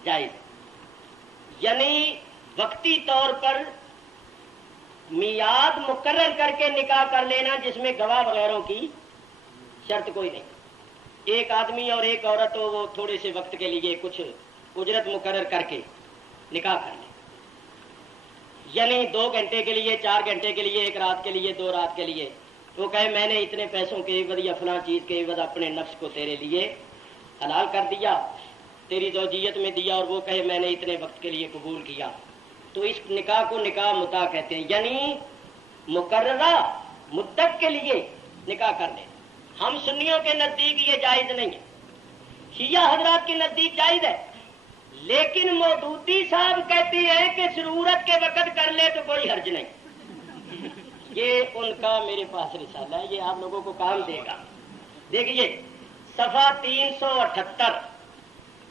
جائز ہے، یعنی وقتی طور پر میعاد مقرر کر کے نکاح کر لینا جس میں گواہ وغیروں کی شرط کوئی نہیں۔ ایک آدمی اور ایک عورت ہو، وہ تھوڑے سے وقت کے لیے کچھ اجرت مقرر کر کے نکاح کر لیں، یعنی 2 گھنٹے کے لیے، 4 گھنٹے کے لیے، 1 رات کے لیے، 2 رات کے لیے، وہ کہے میں نے اتنے پیسوں کے عوض یا فلاں چیز کے عوض اپنے نفس کو تیرے لیے حلال کر دیا، تیری زوجیت میں دیا، اور وہ کہے میں نے اتنے وقت کے لیے قبول کیا، تو اس نکاح کو نکاح متاع کہتے ہیں، یعنی مقررہ مدت کے لیے نکاح کر لیں۔ ہم سنیوں کے نزدیک یہ جائز نہیں ہے، شیعہ حضرات کے نزدیک جائز ہے، لیکن مودودی صاحب کہتے ہیں کہ ضرورت کے وقت کر لے تو کوئی حرج نہیں۔ یہ ان کا میرے پاس رسالہ ہے، یہ آپ لوگوں کو کام دے گا۔ دیکھیے صفحہ 378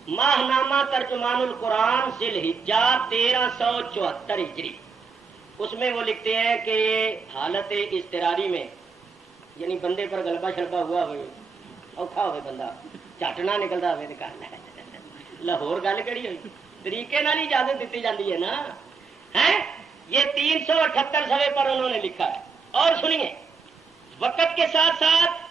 ماہنامہ ترجمان القرآن ذی الحجہ 1374 ہجری، اس میں وہ لکھتے ہیں کہ حالت اضطراری میں، یعنی بندے پر غلبہ شلبہ ہوا ہوئے، اوکھا ہوئے بندہ چاٹنا نکلتا ہوئے نکالنا ہے، لاہور گل کہڑی ہوئی، طریقے نال ہی اجازت دیتی جاتی ہے نا، ہیں؟ یہ 378 صفحے پر انہوں نے لکھا ہے۔ اور سنیے، وقت کے ساتھ ساتھ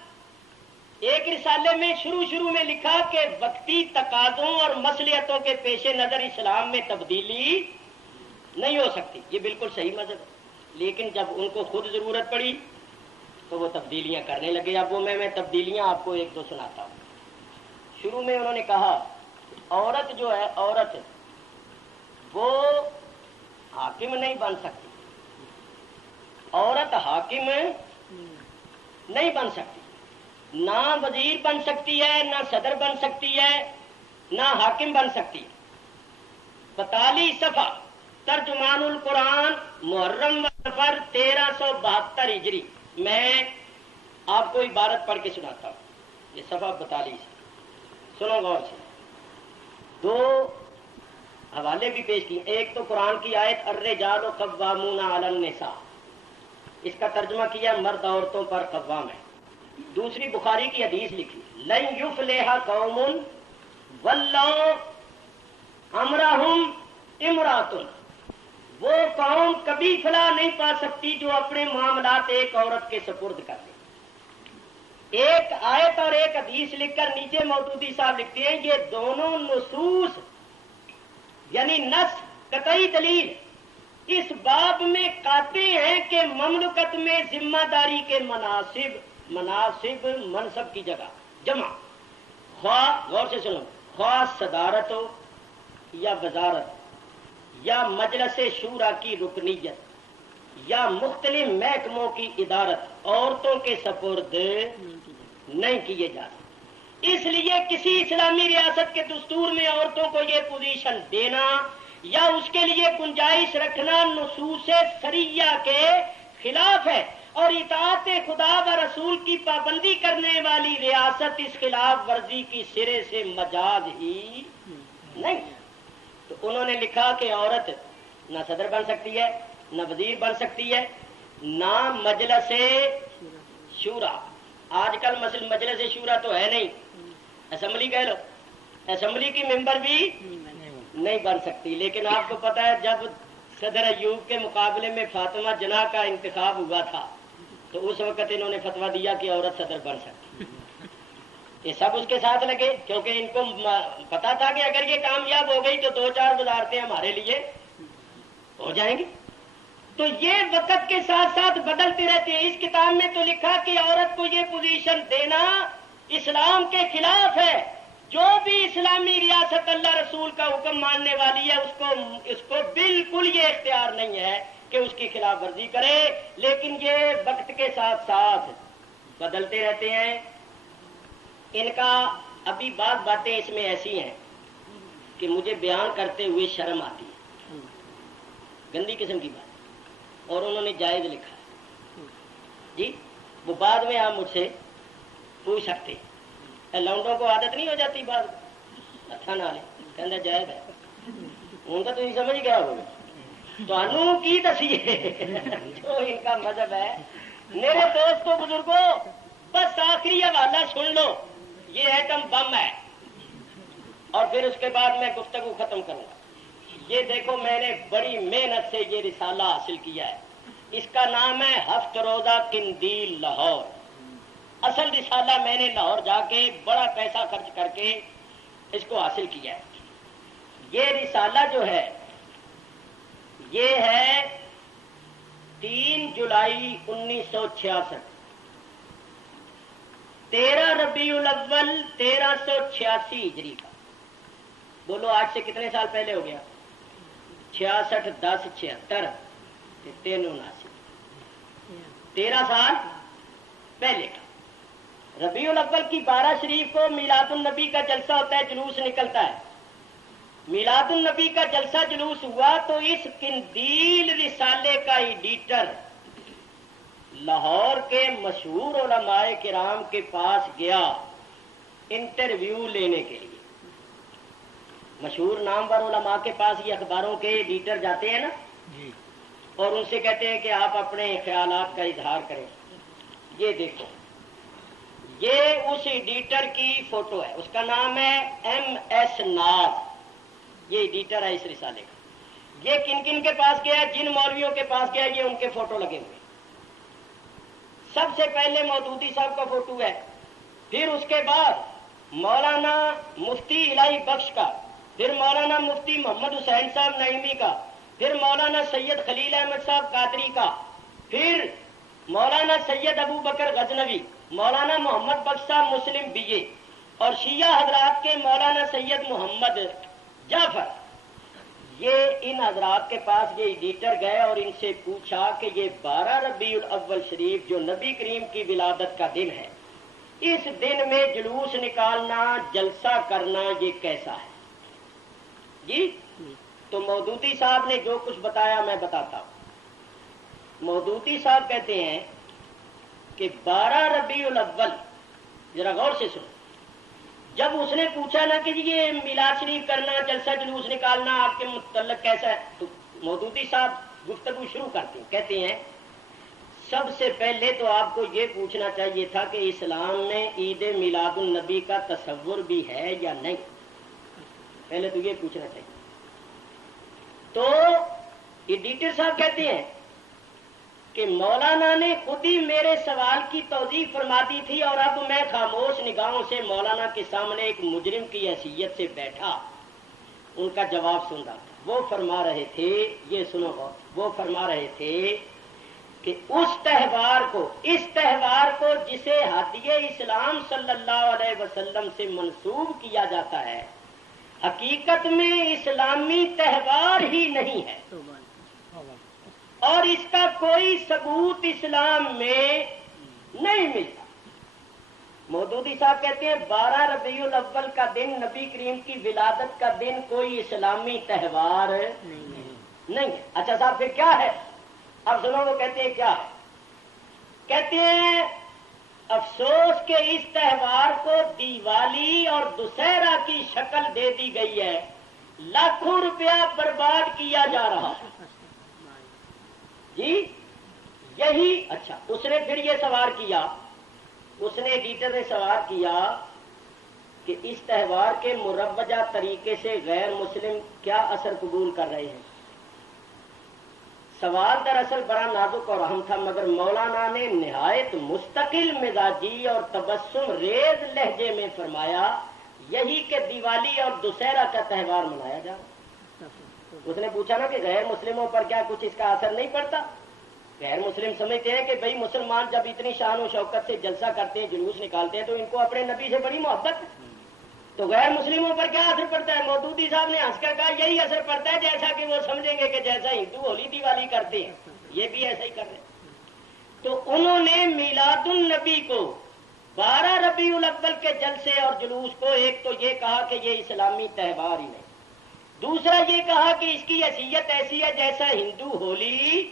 ایک رسالے میں شروع میں لکھا کہ وقتی تقاضوں اور مصلحتوں کے پیش نظر اسلام میں تبدیلی نہیں ہو سکتی، یہ بالکل صحیح مذہب ہے، لیکن جب ان کو خود ضرورت پڑی تو وہ تبدیلیاں کرنے لگے۔ اب وہ میں تبدیلیاں آپ کو 1-2 سناتا ہوں۔ شروع میں انہوں نے کہا عورت جو ہے، عورت وہ حاکم نہیں بن سکتی، عورت حاکم نہیں بن سکتی، نہ وزیر بن سکتی ہے، نہ صدر بن سکتی ہے، نہ حاکم بن سکتی ہے۔ 42 صفحہ ترجمان القرآن محرم صفر 1372 ہجری، میں آپ کو عبارت پڑھ کے سناتا ہوں، یہ صفحہ 42 سنو غور سے۔ 2 حوالے بھی پیش کیے، ایک تو قرآن کی آیت الرجال قوامون علی النساء، اس کا ترجمہ کیا مرد عورتوں پر قوام ہے۔ دوسری بخاری کی حدیث لکھی لن یفلح قوم ولوا امرہم امرات، وہ قوم کبھی فلاح نہیں پا سکتی جو اپنے معاملات ایک عورت کے سپرد کر دے۔ ایک آیت اور ایک حدیث لکھ کر نیچے مودودی صاحب لکھتے ہیں یہ دونوں نصوص یعنی نص قطعی دلیل اس باب میں قاطع ہیں کہ مملکت میں ذمہ داری کے مناسب منصب کی جگہ جمع، خواہ غور سے سنو، خواہ صدارت ہو یا وزارت یا مجلس شورا کی رکنیت یا مختلف محکموں کی ادارت عورتوں کے سپرد نہیں کیے جا سکتے۔ اس لیے کسی اسلامی ریاست کے دستور میں عورتوں کو یہ پوزیشن دینا یا اس کے لیے گنجائش رکھنا نصوص شریعہ کے خلاف ہے، اور اطاعت خدا و رسول کی پابندی کرنے والی ریاست اس خلاف ورزی کی سرے سے مجاز ہی نہیں۔ تو انہوں نے لکھا کہ عورت نہ صدر بن سکتی ہے، نہ وزیر بن سکتی ہے، نہ مجلس شورا. آج کل مجلس شورا تو ہے نہیں، اسمبلی کہہ لو، اسمبلی کی ممبر بھی نہیں بن سکتی. لیکن آپ کو پتا ہے جب صدر ایوب کے مقابلے میں فاطمہ جناح کا انتخاب ہوا تھا تو اس وقت انہوں نے فتویٰ دیا کہ عورت صدر بن سکتی. یہ سب اس کے ساتھ لگے کیونکہ ان کو پتا تھا کہ اگر یہ کامیاب ہو گئی تو 2-4 وزارتیں ہمارے لیے ہو جائیں گی. تو یہ وقت کے ساتھ ساتھ بدلتے رہتے ہیں. اس کتاب میں تو لکھا کہ عورت کو یہ پوزیشن دینا اسلام کے خلاف ہے. جو بھی اسلامی ریاست اللہ رسول کا حکم ماننے والی ہے اس کو بالکل یہ اختیار نہیں ہے کہ اس کی خلاف ورزی کرے. لیکن یہ وقت کے ساتھ ساتھ بدلتے رہتے ہیں. ان کا ابھی بعض باتیں اس میں ایسی ہیں کہ مجھے بیان کرتے ہوئے شرم آتی ہے، گندی قسم کی بات، اور انہوں نے جائز لکھا ہے. جی وہ بعد میں آپ مجھ سے پوچھ سکتے. لونڈوں کو عادت نہیں ہو جاتی بات اچھا نہ لے کہنا جائز ہے، ان کا تو نہیں سمجھ گیا ہوگا تو انو کی دسیے جو ان کا مذہب ہے. میرے دوستوں بزرگوں بس آخری حوالہ سن لو، یہ ایٹم بم ہے اور پھر اس کے بعد میں گفتگو ختم کروں گا. یہ دیکھو میں نے بڑی محنت سے یہ رسالہ حاصل کیا ہے. اس کا نام ہے ہفت روزہ قندیل لاہور. اصل رسالہ میں نے لاہور جا کے بڑا پیسہ خرچ کر کے اس کو حاصل کیا ہے. یہ رسالہ جو ہے یہ ہے 3 جولائی 1966، 13 ربیع الاول 1386 ہجری کا. بولو آج سے کتنے سال پہلے ہو گیا؟ 66 10 76 379، 13 سال پہلے کا. ربیع الاول کی 12 شریف کو میلاد النبی کا جلسہ ہوتا ہے، جلوس نکلتا ہے. میلاد النبی کا جلسہ جلوس ہوا تو اس قندیل رسالے کا ایڈیٹر لاہور کے مشہور علماء کرام کے پاس گیا انٹرویو لینے کے لیے. مشہور نامور علماء کے پاس یہ اخباروں کے ایڈیٹر جاتے ہیں نا اور ان سے کہتے ہیں کہ آپ اپنے خیالات کا اظہار کریں. یہ دیکھو یہ اس ایڈیٹر کی فوٹو ہے، اس کا نام ہے MS ناز. یہ ایڈیٹر ہے اس رسالے کا. یہ کن کن کے پاس گیا؟ جن مولویوں کے پاس گیا یہ ان کے فوٹو لگے ہوئے. سب سے پہلے مودودی صاحب کا فوٹو ہے، پھر اس کے بعد مولانا مفتی الہی بخش کا، پھر مولانا مفتی محمد حسین صاحب نعیمی کا، پھر مولانا سید خلیل احمد صاحب قادری کا، پھر مولانا سید ابو بکر غزنوی، مولانا محمد بخش صاحب مسلم BA، اور شیعہ حضرات کے مولانا سید محمد جعفر. یہ ان حضرات کے پاس یہ ایڈیٹر گئے اور ان سے پوچھا کہ یہ 12 ربیع الاول شریف جو نبی کریم کی ولادت کا دن ہے، اس دن میں جلوس نکالنا، جلسہ کرنا، یہ کیسا ہے؟ جی تو مودودی صاحب نے جو کچھ بتایا میں بتاتا ہوں. مودودی صاحب کہتے ہیں کہ 12 ربیع الاول، ذرا غور سے سنو، جب اس نے پوچھا نا کہ یہ میلاد شریف کرنا، جلسہ جلوس نکالنا آپ کے متعلق کیسا ہے، تو مودودی صاحب گفتگو شروع کرتے ہیں. کہتے ہیں سب سے پہلے تو آپ کو یہ پوچھنا چاہیے تھا کہ اسلام میں عید میلاد النبی کا تصور بھی ہے یا نہیں. پہلے تو یہ پوچھنا چاہیے. تو ایڈیٹر صاحب کہتے ہیں کہ مولانا نے خود ہی میرے سوال کی توضیح فرما دی تھی اور اب میں خاموش نگاہوں سے مولانا کے سامنے ایک مجرم کی حیثیت سے بیٹھا ان کا جواب سن رہا تھا. وہ فرما رہے تھے، یہ سنو، وہ فرما رہے تھے کہ اس تہوار کو جسے ہدیہ اسلام صلی اللہ علیہ وسلم سے منسوب کیا جاتا ہے حقیقت میں اسلامی تہوار ہی نہیں ہے اور اس کا کوئی ثبوت اسلام میں نہیں ملتا. مودودی صاحب کہتے ہیں 12 ربیع الاول کا دن نبی کریم کی ولادت کا دن کوئی اسلامی تہوار نہیں ہے. اچھا صاحب پھر کیا ہے؟ اب سنو وہ کہتے ہیں کیا ہے. کہتے ہیں افسوس کہ اس تہوار کو دیوالی اور دسہرہ کی شکل دے دی گئی ہے، لاکھوں روپیہ برباد کیا جا رہا جی یہی اچھا اس نے پھر یہ سوال کیا، اس نے ایڈیٹر نے سوال کیا کہ اس تہوار کے مروجہ طریقے سے غیر مسلم کیا اثر قبول کر رہے ہیں؟ سوال دراصل بڑا نازک اور اہم تھا، مگر مولانا نے نہایت مستقل مزاجی اور تبسم ریز لہجے میں فرمایا یہی کہ دیوالی اور دسہرہ کا تہوار منایا جائے۔ اس نے پوچھا نا کہ غیر مسلموں پر کیا کچھ اس کا اثر نہیں پڑتا؟ غیر مسلم سمجھتے ہیں کہ بھئی مسلمان جب اتنی شان و شوکت سے جلسہ کرتے ہیں، جلوس نکالتے ہیں، تو ان کو اپنے نبی سے بڑی محبت ہے، تو غیر مسلموں پر کیا اثر پڑتا ہے؟ مودودی صاحب نے ہنس کر کہا یہی اثر پڑتا ہے جیسا کہ وہ سمجھیں گے کہ جیسا ہندو ہولی دیوالی کرتے ہیں یہ بھی ایسا ہی کر رہے ہیں۔ تو انہوں نے میلاد النبی کو 12 ربیع الاول کے جلسے اور جلوس کو ایک تو یہ کہا کہ یہ اسلامی تہوار ہی نہیں، دوسرا یہ کہا کہ اس کی حیثیت ایسی ہے جیسا ہندو ہولی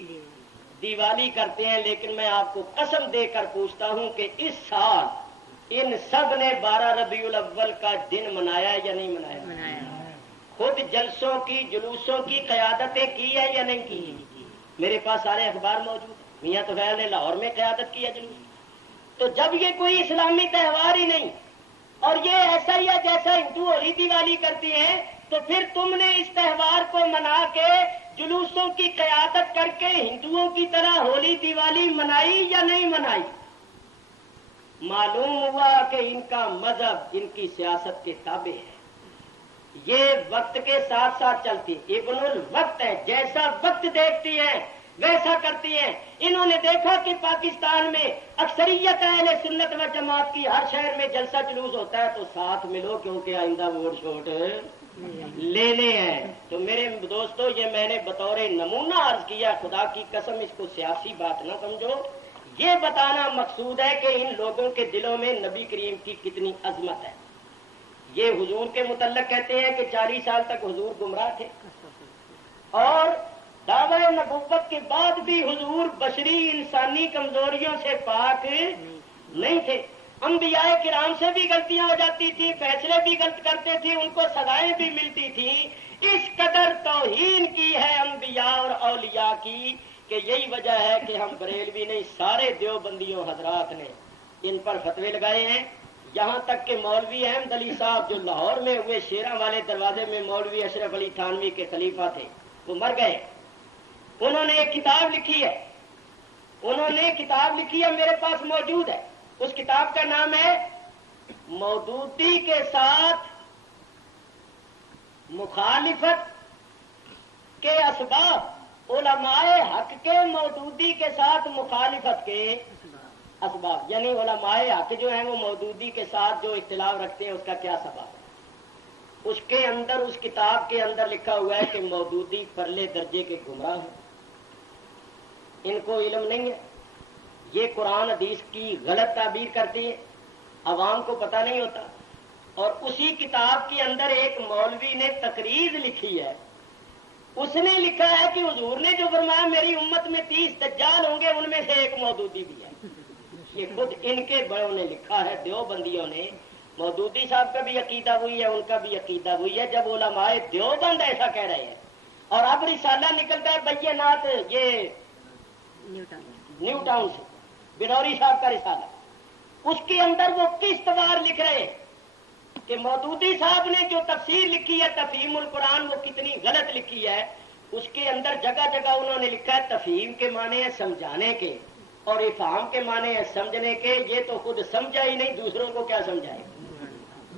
دیوالی کرتے ہیں۔ لیکن میں آپ کو قسم دے کر پوچھتا ہوں کہ اس سال ان سب نے 12 ربیع الاول کا دن منایا یا نہیں منایا؟ خود جلسوں کی جلوسوں کی قیادتیں کی ہے یا نہیں کی؟ میرے پاس سارے اخبار موجود ہیں۔ میاں طفیل نے لاہور میں قیادت کی ہے جلوس۔ تو جب یہ کوئی اسلامی تہوار ہی نہیں اور یہ ایسا ہی ہے جیسا ہندو ہولی دیوالی کرتی ہیں، تو پھر تم نے اس تہوار کو منا کے جلوسوں کی قیادت کر کے ہندوؤں کی طرح ہولی دیوالی منائی یا نہیں منائی؟ معلوم ہوا کہ ان کا مذہب ان کی سیاست کے تابع ہے، یہ وقت کے ساتھ ساتھ چلتی، ابن الوقت ہے، جیسا وقت دیکھتی ہیں ویسا کرتی ہیں۔ انہوں نے دیکھا کہ پاکستان میں اکثریت اہل سنت و جماعت کی ہر شہر میں جلسہ جلوس ہوتا ہے تو ساتھ ملو کیونکہ آئندہ ووٹ شوٹ لینے ہیں۔ تو میرے دوستو یہ میں نے بطور نمونہ عرض کیا، خدا کی قسم اس کو سیاسی بات نہ سمجھو، یہ بتانا مقصود ہے کہ ان لوگوں کے دلوں میں نبی کریم کی کتنی عظمت ہے۔ یہ حضور کے متعلق کہتے ہیں کہ 40 سال تک حضور گمراہ تھے اور دعوی نبوت کے بعد بھی حضور بشری انسانی کمزوریوں سے پاک نہیں تھے۔ انبیاء کرام سے بھی غلطیاں ہو جاتی تھی، فیصلے بھی غلط کرتے تھے، ان کو سزائیں بھی ملتی تھیں۔ اس قدر توہین کی ہے انبیاء اور اولیاء کی کہ یہی وجہ ہے کہ ہم بریلوی نہیں سارے دیوبندیوں حضرات نے ان پر فتوے لگائے ہیں، یہاں تک کہ مولوی احمد علی صاحب جو لاہور میں ہوئے شیراں والے دروازے میں مولوی اشرف علی تھانوی کے خلیفہ تھے، وہ مر گئے۔ انہوں نے ایک کتاب لکھی ہے، میرے پاس موجود ہے، اس کتاب کا نام ہے مودودی کے ساتھ مخالفت کے اسباب، علماء حق کے مودودی کے ساتھ مخالفت کے اسباب، یعنی علماء حق جو ہیں وہ مودودی کے ساتھ جو اختلاف رکھتے ہیں اس کا کیا سبب ہے۔ اس کے اندر اس کتاب کے اندر لکھا ہوا ہے کہ مودودی پرلے درجے کے گمراہ ہیں، ان کو علم نہیں ہے، یہ قرآن حدیث کی غلط تعبیر کرتی ہے، عوام کو پتہ نہیں ہوتا۔ اور اسی کتاب کے اندر ایک مولوی نے تقریر لکھی ہے، اس نے لکھا ہے کہ حضور نے جو فرمایا میری امت میں 30 دجال ہوں گے، ان میں سے ایک مودودی بھی ہے۔ یہ خود ان کے بڑوں نے لکھا ہے، دیوبندیوں نے۔ مودودی صاحب کا بھی عقیدہ ہوئی ہے، ان کا بھی عقیدہ ہوئی ہے، جب علماء دیوبند ایسا کہہ رہے ہیں۔ اور اب رسالہ نکلتا ہے بینات، یہ نیو ٹاؤن سے بنوری صاحب کا رسالہ، اس کے اندر وہ قسط وار لکھ رہے ہیں کہ مودودی صاحب نے جو تفسیر لکھی ہے تفہیم القرآن وہ کتنی غلط لکھی ہے۔ اس کے اندر جگہ جگہ انہوں نے لکھا ہے تفہیم کے معنی ہے سمجھانے کے اور افہام کے معنی ہے سمجھنے کے۔ یہ تو خود سمجھا ہی نہیں، دوسروں کو کیا سمجھائے،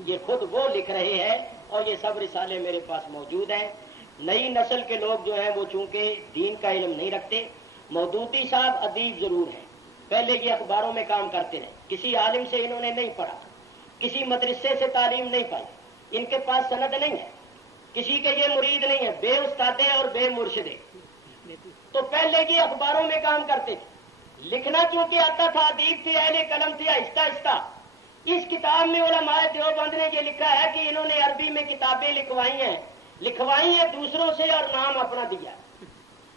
یہ خود وہ لکھ رہے ہیں۔ اور یہ سب رسالے میرے پاس موجود ہیں۔ نئی نسل کے لوگ جو ہیں وہ چونکہ دین کا علم نہیں رکھتے۔ مودودی صاحب ادیب ضرور ہیں، پہلے یہ اخباروں میں کام کرتے رہے، کسی عالم سے انہوں نے نہیں پڑھا، کسی مدرسے سے تعلیم نہیں پائی، ان کے پاس سند نہیں ہے، کسی کے یہ مرید نہیں ہے، بے استادے اور بے مرشدے۔ تو پہلے یہ اخباروں میں کام کرتے تھے، لکھنا چونکہ آتا تھا، ادیب تھے، اہل قلم تھے، آہستہ آہستہ اس کتاب میں علماء دیوبند نے یہ لکھا ہے کہ انہوں نے عربی میں کتابیں لکھوائی ہیں دوسروں سے اور نام اپنا دیا،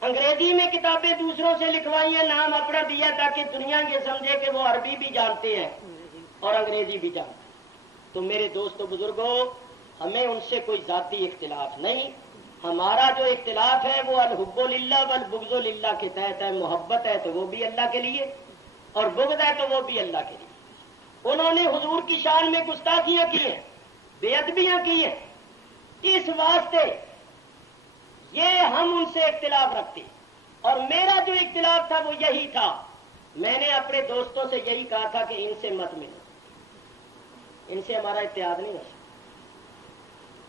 انگریزی میں کتابیں دوسروں سے لکھوائی ہیں، نام اپنا دیا، تاکہ دنیا یہ سمجھے کہ وہ عربی بھی جانتے ہیں اور انگریزی بھی جانتے ہیں۔ تو میرے دوستو بزرگوں، ہمیں ان سے کوئی ذاتی اختلاف نہیں. ہمارا جو اختلاف ہے وہ الحب للہ والبغض للہ کے تحت ہے. محبت ہے تو وہ بھی اللہ کے لیے اور بغض ہے تو وہ بھی اللہ کے لیے. انہوں نے حضور کی شان میں گستاخیاں کی ہیں, بے ادبیاں کی ہیں, اس واسطے یہ ہم ان سے اختلاف رکھتے. اور میرا جو اختلاف تھا وہ یہی تھا, میں نے اپنے دوستوں سے یہی کہا تھا کہ ان سے مت ملو, ان سے ہمارا اتحاد نہیں ہو سکتا,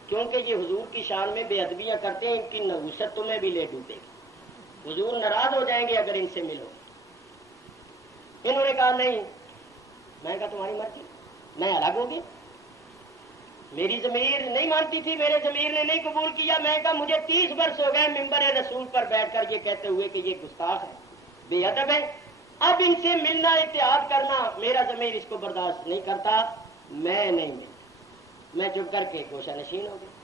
کیونکہ یہ حضور کی شان میں بے ادبیاں کرتے ہیں, ان کی نحوست تمہیں بھی لے ڈوبے گی, حضور ناراض ہو جائیں گے اگر ان سے ملو. انہوں نے کہا نہیں. میں نے کہا تمہاری مرضی, میں الگ ہو گیا. میری ضمیر نہیں مانتی تھی, میرے ضمیر نے نہیں قبول کیا. میں نے کہا مجھے 30 برس ہو گئے ممبر رسول پر بیٹھ کر یہ کہتے ہوئے کہ یہ گستاخ ہے, بے ادب ہے. اب ان سے ملنا, اتحاد کرنا, میرا ضمیر اس کو برداشت نہیں کرتا. میں نہیں ملتا, میں چپ کر کے گوشہ نشین ہو گیا.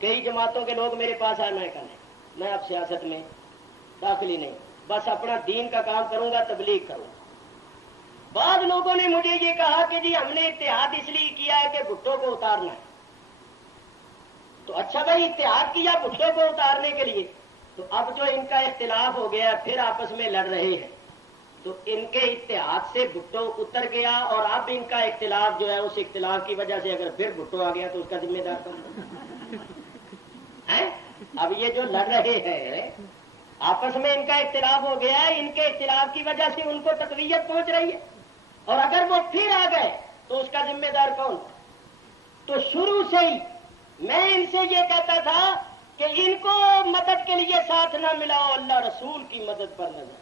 کئی جماعتوں کے لوگ میرے پاس آئے, میں کہا نہیں, میں اب سیاست میں داخل ہی نہیں, بس اپنا دین کا کام کروں گا, تبلیغ کروں گا. بعض لوگوں نے مجھے یہ کہا کہ جی ہم نے اتحاد اس لیے کیا ہے کہ بھٹو کو اتارنا ہے. تو اچھا بھائی, اتحاد کیا بھٹو کو اتارنے کے لیے, تو اب جو ان کا اختلاف ہو گیا پھر آپس میں لڑ رہے ہیں, تو ان کے اتحاد سے بھٹو اتر گیا, اور اب ان کا اختلاف جو ہے اس اختلاف کی وجہ سے اگر پھر بھٹو آ گیا تو اس کا ذمہ دار کون ہے؟ اب یہ جو لڑ رہے ہیں آپس میں ان کا اختلاف ہو گیا ہے, ان کے اختلاف کی وجہ سے ان کو تقویت پہنچ رہی ہے, اور اگر وہ پھر آ گئے تو اس کا ذمہ دار کون؟ تو شروع سے ہی میں ان سے یہ کہتا تھا کہ ان کو مدد کے لیے ساتھ نہ ملاؤ, اللہ رسول کی مدد پر نظر.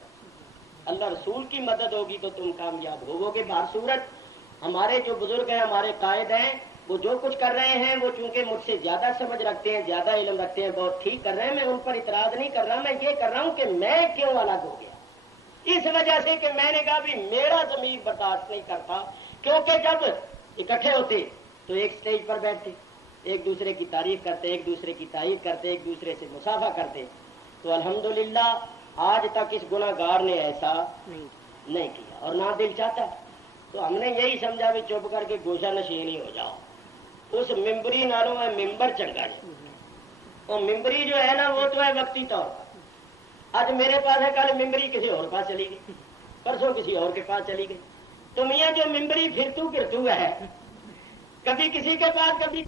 اللہ رسول کی مدد ہوگی تو تم کامیاب ہوگو گے. بہر صورت ہمارے جو بزرگ ہیں, ہمارے قائد ہیں, وہ جو کچھ کر رہے ہیں وہ چونکہ مجھ سے زیادہ سمجھ رکھتے ہیں, زیادہ علم رکھتے ہیں, بہت ٹھیک کر رہے ہیں. میں ان پر اعتراض نہیں کر رہا, میں یہ کر رہا ہوں کہ میں کیوں الگ ہو گیا, اس وجہ سے کہ میں نے کہا بھی میرا ضمیر برداشت نہیں کرتا. کیونکہ جب اکٹھے ہوتے تو ایک سٹیج پر بیٹھتے, ایک دوسرے کی تعریف کرتے, ایک دوسرے کی تعریف کرتے, ایک دوسرے سے مصافحہ کرتے. تو الحمدللہ آج تک اس گناہ گار نے ایسا نہیں کیا, اور نہ دل چاہتا. تو ہم نے یہی سمجھا بھی چپ کر کے گوشہ نشین ہی ہو جاؤ. اس ممبری نالوں میں ممبر چنگا ہے. اور ممبری جو ہے نا وہ تو ہے وقتی طور پر, آج میرے پاس ہے, کل ممبری کسی اور پاس چلی گئی, پرسوں کسی اور کے پاس چلی گئی. تو میاں جو ممبری پھرتو ہے, کبھی کسی کے پاس, کبھی